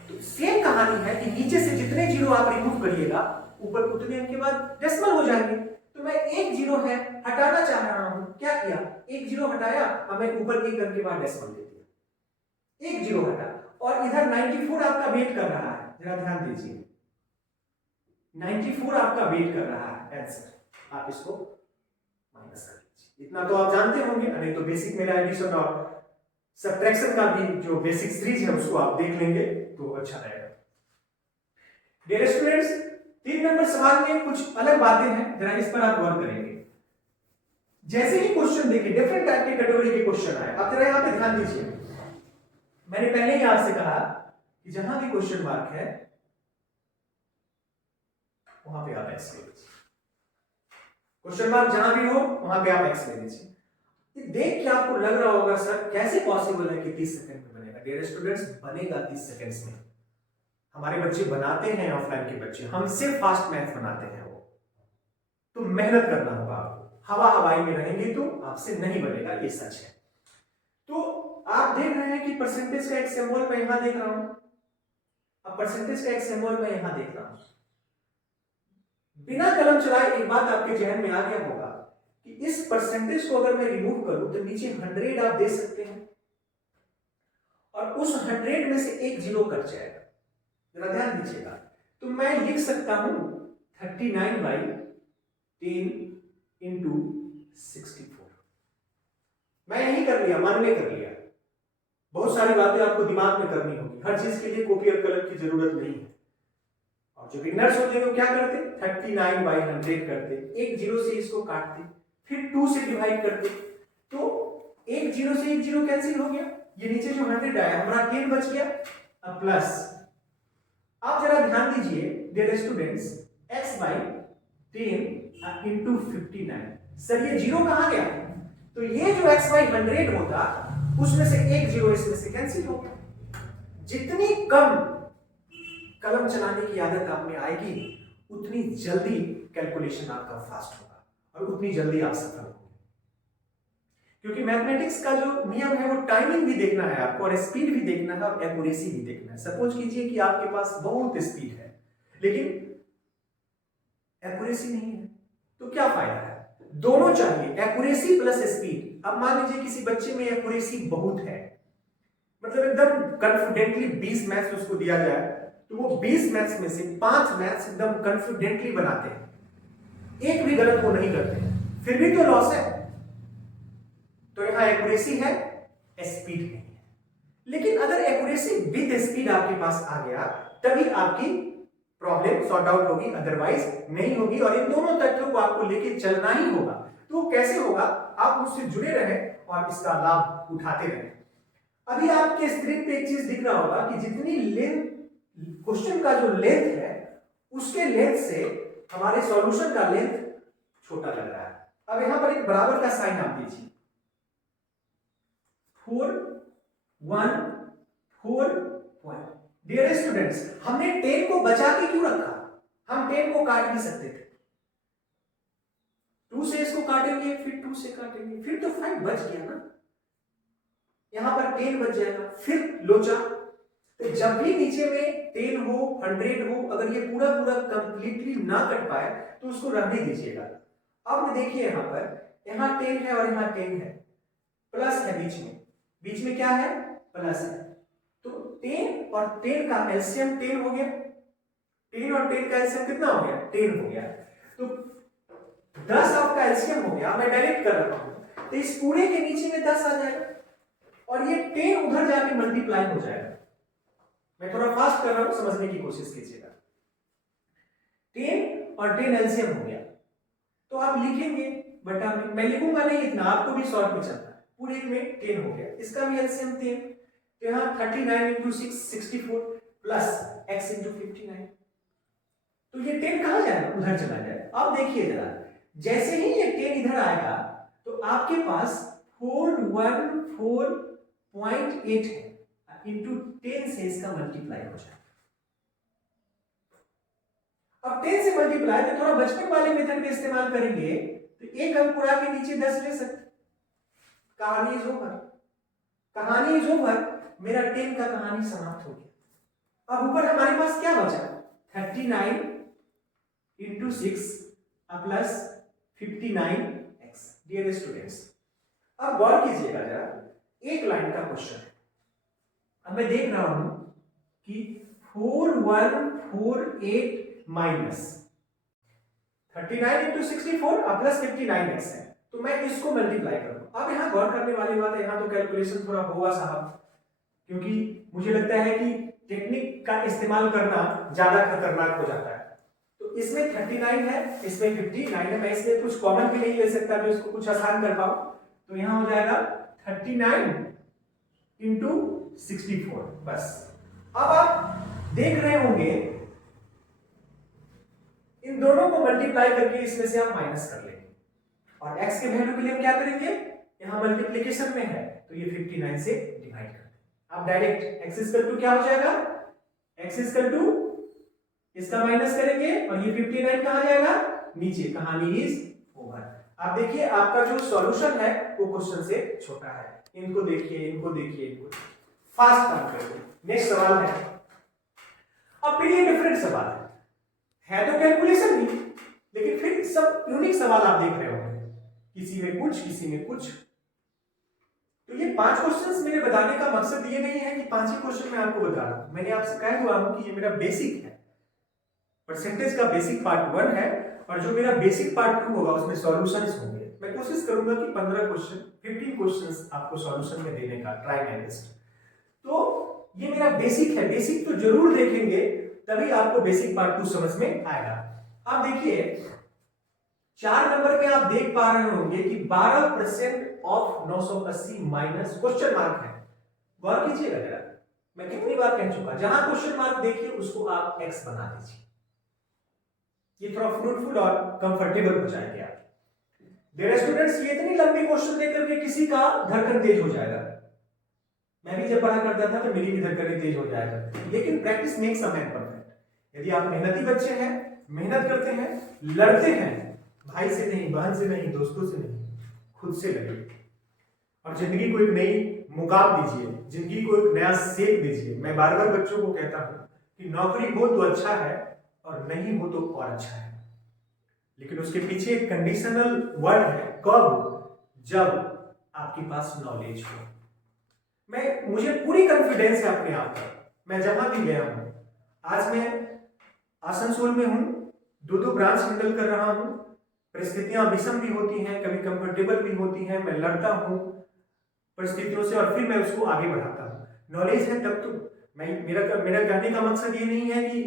तो सेम कहानी है कि नीचे से जितने जीरो आप रिमूव करिएगा, ऊपर उतने अंक के बाद डेसिमल हो जाएंगे। तो मैं एक जीरो है हटाना चाह रहा हूं, क्या किया, एक जीरो हटाया, हमें ऊपर एक अंक के बाद डेसिमल दे दिया, एक जीरो हटा, और इधर 94 आपका वेट कर रहा है। जरा ध्यान दीजिए, 94 आपका वेट कर रहा है आंसर, आप इसको माइनस कर लीजिए। इतना तो आप जानते होंगे, नहीं तो बेसिक मेरा एडिशन और सब्ट्रैक्शन का भी जो बेसिक सीरीज है उसको आप देख लेंगे तो अच्छा रहेगा। डियर स्टूडेंट्स, 3 नंबर सवाल में कुछ अलग बातें हैं, जरा इस पर आप गौर करेंगे। जैसे ही क्वेश्चन देखिए, डिफरेंट टाइप की कैटेगरी के क्वेश्चन आए, आप जरा यहां पे ध्यान दीजिए। मैंने पहले ही आपसे कहा कि जहां भी क्वेश्चन मार्क है वहां पे आप एक्स ले लीजिए, क्वेश्चन मार्क जहां भी हो वहां पे आप एक्स ले लीजिए। देख के आपको लग रहा होगा सर कैसे पॉसिबल है कि 30 सेकंड में बनेगा। डियर स्टूडेंट्स, बनेगा 30 सेकंड्स में। हमारे बच्चे बनाते हैं, ऑफलाइन के बच्चे हमसे फास्ट मैथ बनाते हैं वो, तो मेहनत करना होगा आपको। हवा हवाई में रहेंगे तो आपसे नहीं बनेगा, ये सच है। तो आप देख रहे हैं कि परसेंटेज का एक सिंबल मैं यहां देख रहा हूं, अब परसेंटेज का एक सिंबल मैं यहां देख रहा हूं। बिना कलम चलाए एक बात आपके जहन में आ गया होगा कि इस परसेंटेज को अगर मैं रिमूव करूं तो नीचे 100 आप दे सकते हैं, और उस 100 में से एक जीरो कट जाएगा। जरा ध्यान दीजिएगा, तो मैं लिख सकता हूं 39/10 इंटू 64। मैं यही कर लिया, मन में कर लिया। बहुत सारी बातें आपको दिमाग में करनी होगी, हर चीज के लिए कॉपी और कलम की जरूरत नहीं है। और जो बिगनर्स होते हैं वो क्या करते, 39/100 करते, एक जीरो से इसको काटते, फिर 2 से डिवाइड करते, तो एक जीरो से एक जीरो कैंसिल हो गया, ये नीचे जो 100 आया हमारा 10 बच गया, अब प्लस। आप जरा ध्यान दीजिए dear students, x/10 into 59, sir ये जीरो कहां गया, तो ये जो x/100 होता उसमें से एक जीरो इसमें से कैंसिल हो गया। जितनी कम कलम चलाने की आदत आप में आएगी उतनी जल्दी कैलकुलेशन आपका फास्ट होगा और उतनी जल्दी आप सफल होंगे। क्योंकि मैथमेटिक्स का जो नियम है वो टाइमिंग भी देखना है आपको, और स्पीड भी देखना है, और एक्यूरेसी भी देखना है। सपोज कीजिए कि आपके पास बहुत स्पीड है लेकिन एक्यूरेसी नहीं है, तो क्या फायदा है। दोनों चाहिए, एक्यूरेसी प्लस स्पीड। अब मान लीजिए किसी बच्चे में एक्यूरेसी बहुत है, मतलब एकदम कॉन्फिडेंटली 20 मैथ्स उसको दिया जाए तो वो 20 मैथ्स में से 5 मैथ्स एकदम कॉन्फिडेंटली बनाते हैं, एक भी गलत वो नहीं करते हैं, फिर भी तो लॉस है। तो यहां एक्यूरेसी है, स्पीड नहीं है। लेकिन अगर एक्यूरेसी विद स्पीड आपके पास आ गया तभी आपकी प्रॉब्लम सॉर्ट आउट होगी, अदरवाइज नहीं होगी। और इन दोनों तथ्यों को आपको लेके चलना ही होगा। तो कैसे होगा, आप मुझसे जुड़े रहे और इसका लाभ उठाते रहे। अभी आपके स्क्रीन पे एक चीज दिख रहा होगा कि जितनी लेंथ क्वेश्चन का जो लेंथ है उसके लेंथ से हमारे सॉल्यूशन का लेंथ छोटा लग रहा है। अब यहां पर एक बराबर का साइन आप दीजिए, 4 1 4 1। डियर स्टूडेंट्स, हमने 10 को बचा के क्यों रखा, हम 10 को काट भी सकते थे, 2 से इसको काटेंगे, फिर 2 से काटेंगे, फिर तो 5 बच गया ना, यहां पर 10 बच जाएगा, फिर लोचा। तो जब भी नीचे में 10 हो, 100 हो, अगर ये पूरा पूरा कंप्लीटली ना कट पाए तो उसको रहने दीजिएगा। अब देखिए यहाँ 10 है और यहाँ 10 है, प्लस है बीच में क्या है, प्लस है। तो 10 और 10 का एलसीएम 10 हो गया, 10 और 10 का एलसीएम कितना हो गया, 10 हो गया। तो 10 आपका एलसीएम हो गया। मैं डायरेक्ट कर रहा हूं, तो इस पूरे के नीचे में 10 आ जाएगा और ये 10 उधर जाके मल्टीप्लाई हो जाएगा। मैं थोड़ा फास्ट कर रहा हूं, समझने की कोशिश कीजिएगा। 10 और 10 एलसीएम हो गया, तो आप लिखेंगे बटा में, मैं लिखूंगा नहीं इतना, आपको भी शॉर्ट में चलना है। पूरे में 10 हो गया, इसका भी एलसीएम 10, तो यहाँ 39 इंटू 6 64 प्लस x इंटू 59, तो ये 10 कहां जाएगा, उधर चला जाएगा। अब देखिए जरा, जैसे ही ये 10 इधर आएगा तो आपके पास 414.8 है, इंटू 10 से इसका मल्टीप्लाई हो जाएगा। अब 10 से मल्टीप्लाई, तो थोड़ा बचपन वाले मेथड का इस्तेमाल करेंगे तो एक अंक उड़ा के नीचे 10 ले सकते। कहानी इज ओवर, कहानी इज ओवर, मेरा 10 का कहानी समाप्त हो गया। अब ऊपर हमारे पास क्या बचा, 39 into 6 plus 59x। Dear students, अब गौर कीजिएगा जरा, एक लाइन का क्वेश्चन है। अब मैं देख रहा हूं कि 4148 माइनस 39 इंटू 64 प्लस 59x है, तो मैं इसको मल्टीप्लाई करूं। अब यहां गौर करने वाली बात है, यहां तो कैलकुलेशन थोड़ा होगा साहब, क्योंकि मुझे लगता है कि टेक्निक का इस्तेमाल करना ज्यादा खतरनाक हो जाता है। तो इसमें 39 है, इसमें 59 है, मैं इसमें कुछ कॉमन भी नहीं ले सकता जो इसको कुछ आसान कर पाऊं। तो यहां हो जाएगा 39 इंटू 64 बस। अब आप देख रहे होंगे इन दोनों को मल्टीप्लाई करके इसमें से आप माइनस कर लेंगे, और x के वैल्यू के लिए हम क्या करेंगे, यहां मल्टीप्लिकेशन में है तो ये 59 से डिवाइड कर दें। आप डायरेक्ट x इक्वल टू क्या हो जाएगा, x इक्वल टू इसका माइनस करेंगे और ये 59 कहां जाएगा, नीचे। कहानी इज ओवर। आप देखिए आपका जो सॉल्यूशन है वो क्वेश्चन से छोटा है। इनको देखिए, इनको देखिए, इनको फास्ट काम करिए। नेक्स्ट सवाल है, अब फिर ये डिफरेंट सवाल है तो कैलकुलेशन भी, लेकिन फिर सब यूनिक सवाल आप देख रहे होंगे, किसी में कुछ, किसी में कुछ। तो ये 5 क्वेश्चंस मेरे बताने का मकसद ये नहीं है कि 5 ही क्वेश्चन मैं आपको बता रहा हूं। मैंने आपसे कहा हुआ हूं कि ये मेरा बेसिक है, परसेंटेज का बेसिक पार्ट 1 है, और जो मेरा बेसिक पार्ट 2 होगा उसमें सॉल्यूशंस होंगे। मैं कोशिश करूंगा कि 15 क्वेश्चन, 15 क्वेश्चंस आपको सॉल्यूशन में देने का ट्राई माय बेस्ट। तो ये मेरा बेसिक है, बेसिक तो जरूर देखेंगे, तभी आपको बेसिक पार्ट 2 समझ में आएगा। अब देखिए 4 नंबर पे आप देख पा रहे होंगे कि 12% ऑफ 980 माइनस क्वेश्चन मार्क है। गौर कीजिएगा जरा, मैं कितनी बार कह चुका, जहां क्वेश्चन मार्क देखिए उसको आप x बना दीजिए, ये थोड़ा फ्रूटफुल और कंफर्टेबल हो जाएंगे आप। डियर स्टूडेंट्स, ये इतनी लंबी क्वेश्चन देकर के किसी का धड़कन तेज हो जाएगा। मैं भी जब पढ़ा करता था तो मेरी भी धड़कन तेज हो जाएगा, लेकिन practice makes a man perfect. यदि आप मेहनती बच्चे हैं, मेहनत करते हैं, लड़ते हैं, भाई से नहीं, बहन से नहीं, दोस्तों से नहीं, खुद से लड़िए और जिंदगी को एक नई मुकाम दीजिए, जिंदगी को एक नया सेक दीजिए। मैं बार बार बच्चों को कहता हूं कि नौकरी हो तो अच्छा है और नहीं हो तो और अच्छा है, लेकिन उसके पीछे एक कंडीशनल वर्ड है, कब, जब आपके पास नॉलेज हो। मुझे पूरी कॉन्फिडेंस है अपने आप पर, मैं जहां भी गया हूं, आज मैं आसनसोल में हूं, 2 ब्रांच हैंडल कर रहा हूं, परिस्थितियां विषम भी होती हैं, कभी कंफर्टेबल भी होती हैं, मैं लड़ता हूं परिस्थितियों से और फिर मैं उसको आगे बढ़ाता हूं। नॉलेज है तब तो मेरा कहने का मकसद ये नहीं है कि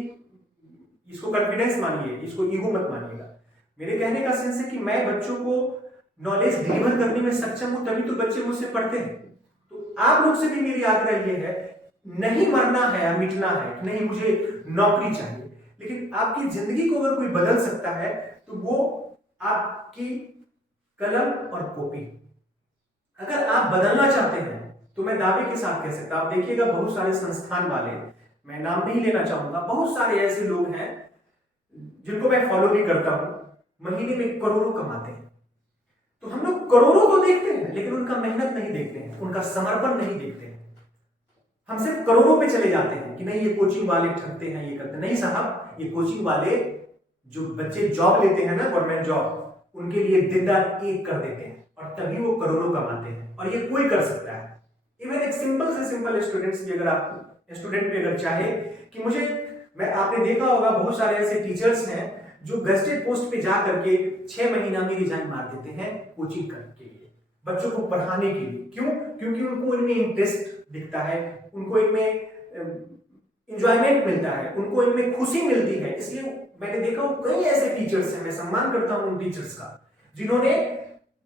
इसको कॉन्फिडेंस मानिए, इसको ईगो मत मानिएगा। मेरे कहने का सेंस है कि मैं बच्चों को नॉलेज डिलीवर करने में सक्षम हूं, तभी तो बच्चे मुझसे पढ़ते हैं। तो आप लोग से भी मेरी आग्रह ये है, नहीं मरना है या मिटना है, नहीं मुझे नौकरी चाहिए, लेकिन आपकी जिंदगी को अगर कोई बदल सकता है तो वो आपकी कलम और कॉपी। अगर आप बदलना चाहते हैं तो मैं दावे के साथ कह सकता हूं, आप देखिएगा बहुत सारे संस्थान वाले, मैं नाम नहीं लेना चाहूंगा, बहुत सारे ऐसे लोग हैं जिनको मैं फॉलो भी करता हूं, महीने में करोड़ों कमाते हैं, करोड़ों तो देखते हैं लेकिन उनका मेहनत नहीं देखते हैं, उनका समर्पण नहीं देखते हैं। हम सिर्फ करोड़ों पे चले जाते हैं कि नहीं ये कोचिंग वाले ठगते हैं, ये करते हैं। नहीं साहब, ये कोचिंग वाले जो बच्चे जॉब लेते हैं ना, गवर्नमेंट जॉब, उनके लिए दिन रात एक कर देते हैं और तभी वो करोड़ों कमाते हैं। और ये कोई कर सकता है। इवन एक सिंपल से सिंपल स्टूडेंट्स भी अगर चाहे कि आपने देखा होगा बहुत सारे ऐसे टीचर्स हैं जो गेस्टेड पोस्ट पे जा करके 6 महीना में रिजाइन मार देते हैं कोचिंग करने के लिए, बच्चों को पढ़ाने के लिए। क्यों? क्योंकि उनको इनमें इंटरेस्ट दिखता है, उनको इनमें एंजॉयमेंट मिलता है, उनको इनमें खुशी मिलती है। इसलिए मैंने देखा हूं कई ऐसे टीचर्स हैं, मैं सम्मान करता हूं उन टीचर्स का, जिन्होंने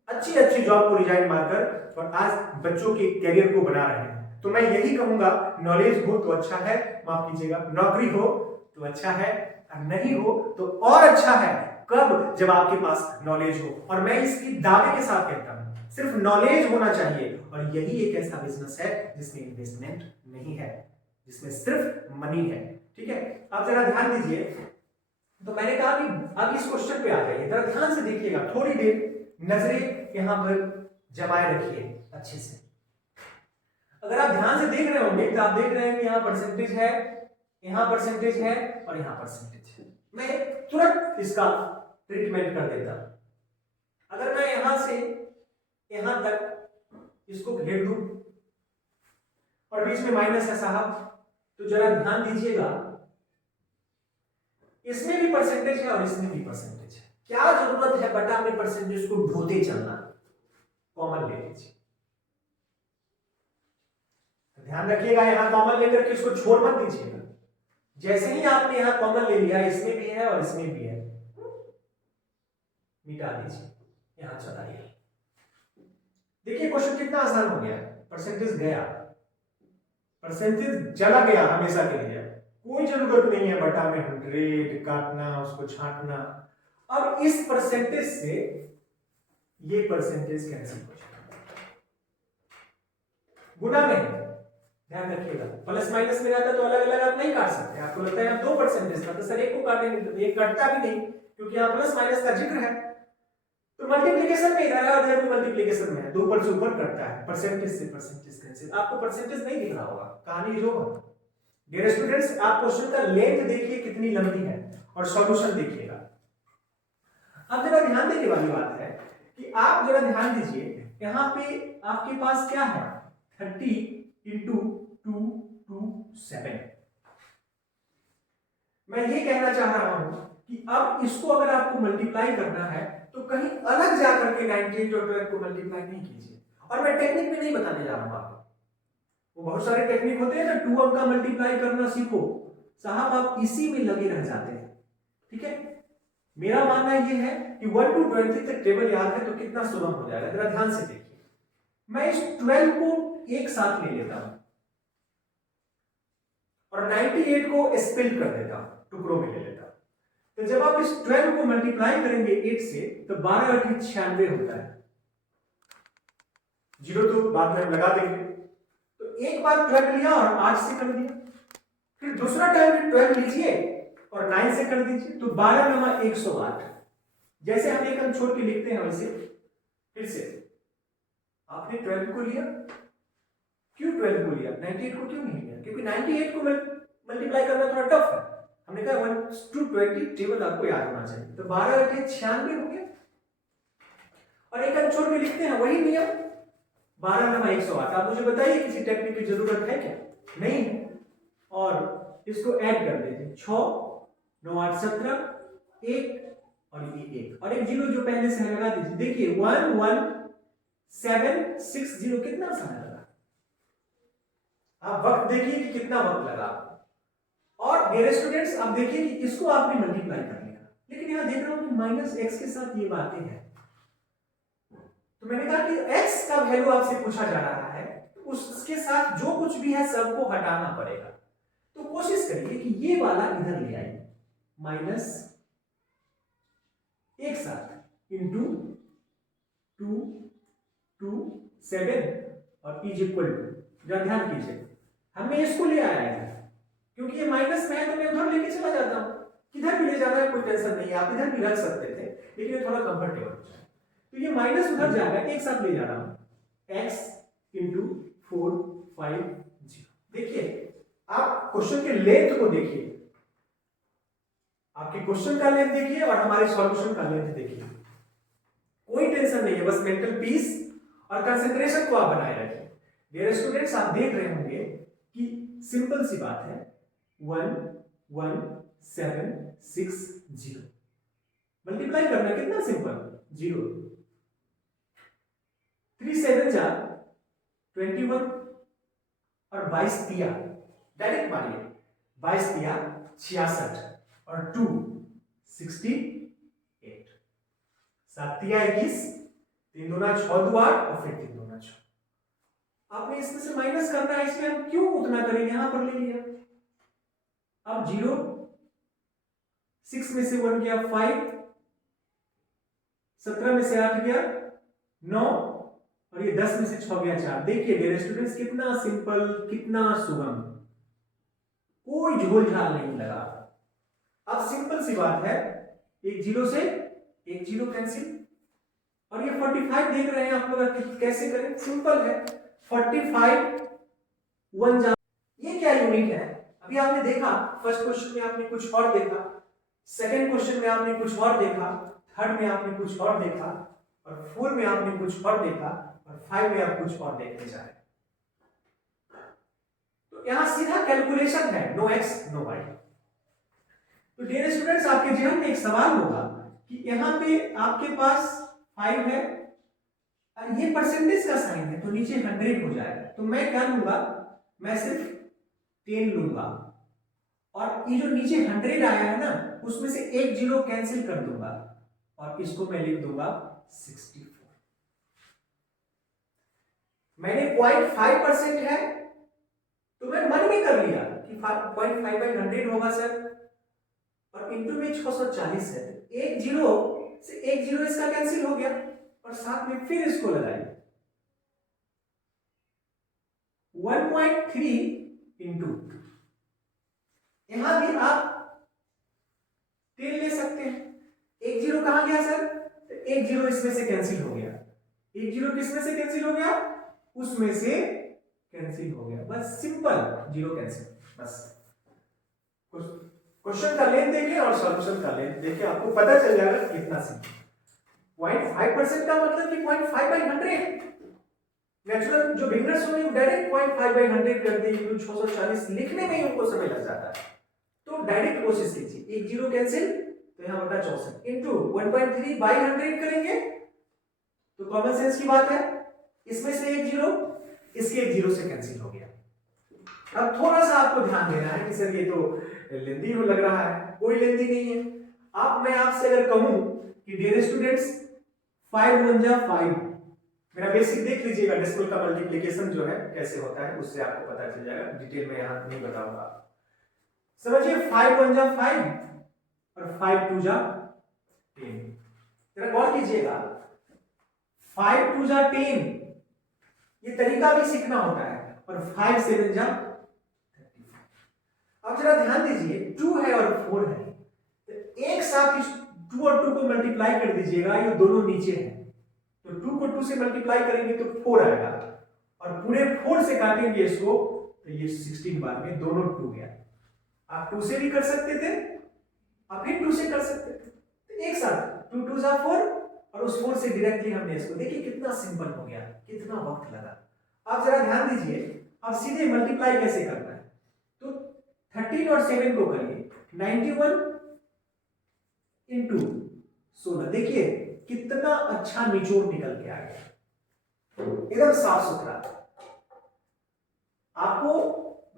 अच्छी अच्छी जॉब को रिजाइन मारकर और आज बच्चों के करियर को बना रहे हैं। तो मैं यही कहूंगा, नॉलेज हो तो अच्छा है, माफ कीजिएगा, नौकरी हो तो अच्छा है, और नहीं हो तो और अच्छा है। कब? जब आपके पास नॉलेज हो। और मैं इसकी दावे के साथ कहता हूं, सिर्फ नॉलेज होना चाहिए। और यही एक ऐसा बिजनेस है जिसमें इन्वेस्टमेंट नहीं है, जिसमें सिर्फ मनी है। ठीक है, आप जरा ध्यान दीजिए। तो मैंने कहा कि अब इस क्वेश्चन पे आ जाइए, जरा ध्यान से देखिएगा, थोड़ी देर नजरें यहां पर जमाए रखिए अच्छे से। अगर आप ध्यान से देख रहे होंगे तो आप देख रहे हैं कि यहां परसेंटेज है, यहां परसेंटेज है और यहां परसेंटेज है। मैं तुरंत इसका ट्रीटमेंट कर देता। अगर मैं यहां से यहां तक इसको घेर दूं और बीच में माइनस है साहब, तो जरा ध्यान दीजिएगा, इसमें भी परसेंटेज है और इसमें भी परसेंटेज है। क्या जरूरत है बटा में परसेंटेज को ढोते चलना? कॉमन ले लीजिए। ध्यान रखिएगा, यहां कॉमन लेकर के इसको छोड़ मत दीजिएगा। जैसे ही आपने यहां कॉमन ले लिया, इसमें भी है और इसमें भी है, मिटा दीजिए, यहां चलाइए। देखिए क्वेश्चन कितना आसान हो गया। परसेंटेज गया, परसेंटेज चला गया हमेशा के लिए। कोई जरूरत नहीं है बटा में 100 काटना, उसको छांटना। अब इस परसेंटेज से ये परसेंटेज कैंसिल हो जाएगा, गुना में। ध्यान रखिएगा, प्लस माइनस में रहता तो अलग अलग आप नहीं काट सकते। आपको लगता है यहाँ 2 परसेंटेज था तो सर एक को काटेंगे, तो एक कटता भी नहीं क्योंकि यहाँ प्लस माइनस का जिक्र है। तो मल्टीप्लिकेशन में इधर उधर भी मल्टीप्लिकेशन में है, 2 पर से ऊपर कटता है, परसेंटेज से परसेंटेज कैंसिल। आपको परसेंटेज नहीं दिख रहा होगा, कहानी जो होगा। डियर स्टूडेंट्स, आप क्वेश्चन का लेंथ देखिए कितनी लंबी है और सॉल्यूशन देखिएगा। अब जरा ध्यान देने वाली बात है कि आप जरा ध्यान दीजिए, यहाँ पे आपके पास क्या है, 30 इंटू 2 2 7। मैं ये कहना चाह रहा हूं कि अब इसको अगर आपको मल्टीप्लाई करना है तो कहीं अलग जाकर के 98 और 12 को मल्टीप्लाई नहीं कीजिए। और मैं टेक्निक में नहीं बताने जा रहा हूं आपको, वो बहुत सारे टेक्निक होते हैं ना, 2 अंक का मल्टीप्लाई करना सीखो साहब, आप इसी में लगे रह जाते हैं। ठीक है, मेरा मानना ये है कि 1 to 20 तक टेबल याद है तो कितना सुलभ हो जाएगा। जरा ध्यान से देखिए, मैं इस 12 को एक साथ ले लेता हूं और 98 को स्प्लिट कर देता हूं, टुकड़ों में ले लेता हूं। तो जब आप इस 12 को मल्टीप्लाई करेंगे 8 से तो 12 8 96 होता है। जीरो तो बाद में हम लगा देंगे। तो एक बार 12 लिया और 8 से कर दिया, फिर दूसरा टाइम 12 लीजिए और 9 से कर दीजिए, तो 12 नमा 108। जैसे हम एक अंक छोड़ के लिखते हैं वैसे फिर से आपने 12 को लिया, क्यों 12 को लिया, 98 को क्यों नहीं लिया? क्योंकि 98 को मल्टीप्लाई करना थोड़ा टफ है। हमने कहा 1 to 20 टेबल आपको याद होना चाहिए। तो 12 8 96 हो गया और एक अंक छोड़ के लिखते हैं, वही नियम, 12 नमा 108। आप मुझे बताइए किसी टेक्निक की जरूरत है क्या? नहीं है। और इसको ऐड कर देते, 6 9 8 17, 1 और ये 1 और एक जीरो जो पहले से लगा दीजिए। देखिए 1 1 7 6 0, कितना समय लगा? आप वक्त देखिए कि कितना वक्त लगा। और मेरे स्टूडेंट्स आप देखिए कि इसको आपने मल्टीप्लाई कर लिया, लेकिन यहां देख रहा हूं कि माइनस एक्स के साथ ये बातें हैं। तो मैंने कहा कि x का वैल्यू आपसे पूछा जा रहा है, तो उसके साथ जो कुछ भी है सबको हटाना पड़ेगा। तो कोशिश करिए कि ये वाला इधर ले आइए, माइनस एक साथ इंटू 2 2 7 और इज इक्वल टू, जरा ध्यान कीजिए, हमने इसको ले आया है क्योंकि ये माइनस में है तो मैं उधर लेके चला जाता हूं। किधर भी ले जाना है कोई टेंशन नहीं है, आप इधर भी रख सकते थे, लेकिन ये थोड़ा कंफर्टेबल हो जाए। तो ये माइनस उधर जाएगा, एक साथ ले जा रहा हूं, x इंटू 4 5 0। देखिए आप क्वेश्चन के लेंथ को देखिए, आपके क्वेश्चन का लेंथ देखिए और हमारे सॉल्यूशन का लेंथ देखिए, कोई टेंशन नहीं है, बस मेंटल पीस और कंसंट्रेशन को आप बनाए रखिए। डियर स्टूडेंट्स, आप देख रहे होंगे कि सिंपल सी बात है, 1 1 7 6 0 मल्टीप्लाई करना कितना सिंपल, 0 3 7 जा 21 और 22 तिया, डायरेक्ट मानिए 22 तिया 66 और 2 68, 7 तिया 21, 3 दूना 6 दो 8 और फिर 3 दूना 6। आपने इसमें से माइनस करना है, इसलिए हम क्यों उतना करेंगे, यहां पर ले लिया। अब 0 6 में से 1 गया 5, 17 में से 8 गया 9 और ये 10 में से 6 गया 4। देखिए डियर स्टूडेंट्स कितना सिंपल, कितना सुगम, कोई झोल झाल नहीं लगा। अब सिंपल सी बात है, एक जीरो से एक जीरो कैंसिल, और ये 45 देख रहे हैं आप लोग, कैसे करें, सिंपल है, 45 1 जा, ये क्या यूनिट है। अभी आपने देखा फर्स्ट क्वेश्चन में आपने कुछ और देखा, सेकंड क्वेश्चन में आपने कुछ और देखा, थर्ड में आपने कुछ और देखा, और 4 में आपने कुछ और देखा, और 5 में आप कुछ और देखने जा रहे हैं। तो यहां सीधा कैलकुलेशन है, नो एक्स नो वाई। तो डियर स्टूडेंट्स, आपके जीवन में एक सवाल होगा कि यहां पे आपके पास 5 है, ये परसेंटेज का साइन है तो नीचे 100 हो जाएगा, तो मैं क्या लूंगा, मैं सिर्फ 10 लूंगा, और ये जो नीचे 100 आया है ना, उसमें से एक जीरो कैंसिल कर दूंगा और इसको मैं लिख दूंगा 64। मैंने 0.5% है तो मैं मन में कर लिया कि 0.5/100 होगा सर, और इंटू में 640 है, एक जीरो से एक जीरो इसका कैंसिल हो गया, और साथ में फिर इसको लगाइए 1.3 इंटू, यहां भी आप 10 ले सकते हैं। एक जीरो कहां गया सर, तो एक जीरो इसमें से कैंसिल हो गया, एक जीरो किसमें से कैंसिल हो गया, उसमें से कैंसिल हो गया, बस सिंपल, जीरो कैंसिल। बस क्वेश्चन का लेंथ देखिए और सॉल्यूशन का लेंथ देखिए, आपको पता चल जाएगा कितना सिंपल। 0.5% का मतलब कि 0.5/100, नेचुरल जो बिगनर्स होंगे वो डायरेक्ट 0.5/100 कर देंगे, 640 लिखने में ही उनको समय लग जाता है, तो डायरेक्ट कोशिश कीजिए, एक जीरो कैंसिल, तो यहां बटा 64 इंटू 1.3/100 करेंगे, तो कॉमन सेंस की बात है, इसमें से एक जीरो, इसके एक जीरो से कैंसिल हो गया। अब थोड़ा सा आपको ध्यान देना है कि सर ये तो लेंदी लग रहा है, कोई लेंदी नहीं है। अब मैं आपसे अगर कहूं कि डियर स्टूडेंट्स 5 1 जा 5, मेरा बेसिक देख लीजिएगा, डेसिमल का मल्टीप्लिकेशन जो है कैसे होता है, उससे आपको पता चल जाएगा, डिटेल में यहां नहीं बताऊंगा। समझिए 5 1 जा 5 और 5 2 जा 10, जरा गौर कीजिएगा, 5 2 जा 10, ये तरीका भी सीखना होता है, और 5 7 जा 35। अब जरा ध्यान दीजिए, 2 है और 4 है, तो एक साथ इस 2 और 2 को मल्टीप्लाई कर दीजिएगा, ये दोनों नीचे हैं, तो 2 को 2 से मल्टीप्लाई करेंगे तो 4 आएगा, और पूरे 4 से काटेंगे इसको तो ये 16 बार में दोनों 2 गया। आप 2 से भी कर सकते थे, आप फिर 2 से कर सकते थे, तो एक साथ 2 2 जा 4, और उस 4 से डायरेक्टली हमने इसको, देखिए कितना सिंपल हो गया, कितना वक्त लगा। आप जरा ध्यान दीजिए, अब सीधे मल्टीप्लाई कैसे करना है, तो 13 और 7 को करिए, 91 इंटू 16, देखिए कितना अच्छा निचोड़ निकल के आ गया, एकदम साफ सुथरा। आपको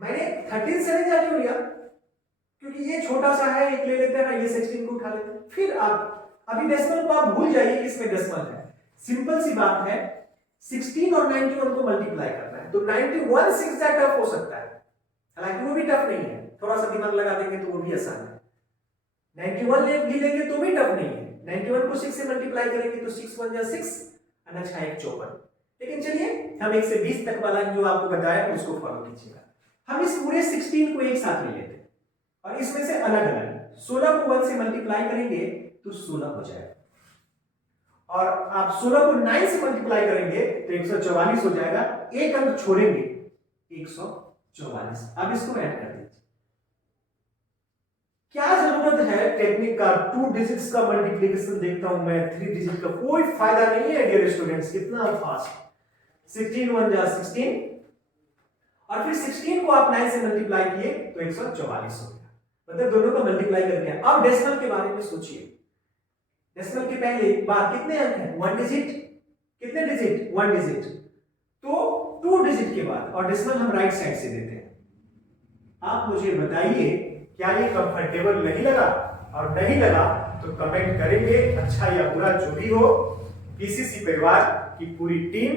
मैंने 13 7 जा क्यों लिया, क्योंकि ये छोटा सा है, एक ले लेते हैं, ये 16 को उठा लेते हैं, फिर आप अभी डेसिमल को आप भूल जाइए कि इसमें डेसिमल है, सिंपल सी बात है, 16 और 91 को मल्टीप्लाई करना है, तो 91 6 जा टफ हो सकता है, हालांकि वो भी टफ नहीं है, थोड़ा सा दिमाग लगा देंगे तो वो भी आसान है। 91 भी लेंगे तो भी टफ नहीं है, 91 को 6 से मल्टीप्लाई करेंगे तो 6 1 जा 6, अन्यथा 1 54। लेकिन चलिए हम 1 से 20 तक वाला जो आपको बताया उसको फॉलो कीजिएगा। हम इस पूरे 16 को एक साथ ले लेते हैं और इसमें से अलग अलग 16 को 1 से मल्टीप्लाई करेंगे तो 16 हो जाएगा, और आप 16 को 9 से मल्टीप्लाई करेंगे तो 144 हो जाएगा, एक अंक छोड़ेंगे 144। अब इसको ऐड कर दीजिए। क्या जरूरत है टेक्निक का, 2 डिजिट्स का मल्टीप्लिकेशन देखता हूं मैं, 3 डिजिट का कोई फायदा नहीं है डियर स्टूडेंट्स, इतना फास्ट। 16 1 जा 16 और फिर 16 को आप 9 से मल्टीप्लाई किए तो 144 हो गया, मतलब दोनों का मल्टीप्लाई करके। अब डेसिमल के बारे में सोचिए, डेसिमल के पहले बार कितने अंक हैं, 1 डिजिट, कितने डिजिट, 1 डिजिट, तो 2 डिजिट के बाद, और डेसिमल हम राइट साइड से देते हैं। आप मुझे बताइए क्या ये कंफर्टेबल नहीं लगा, और नहीं लगा तो कमेंट करेंगे, अच्छा या बुरा जो भी हो। पीसीसी परिवार की पूरी टीम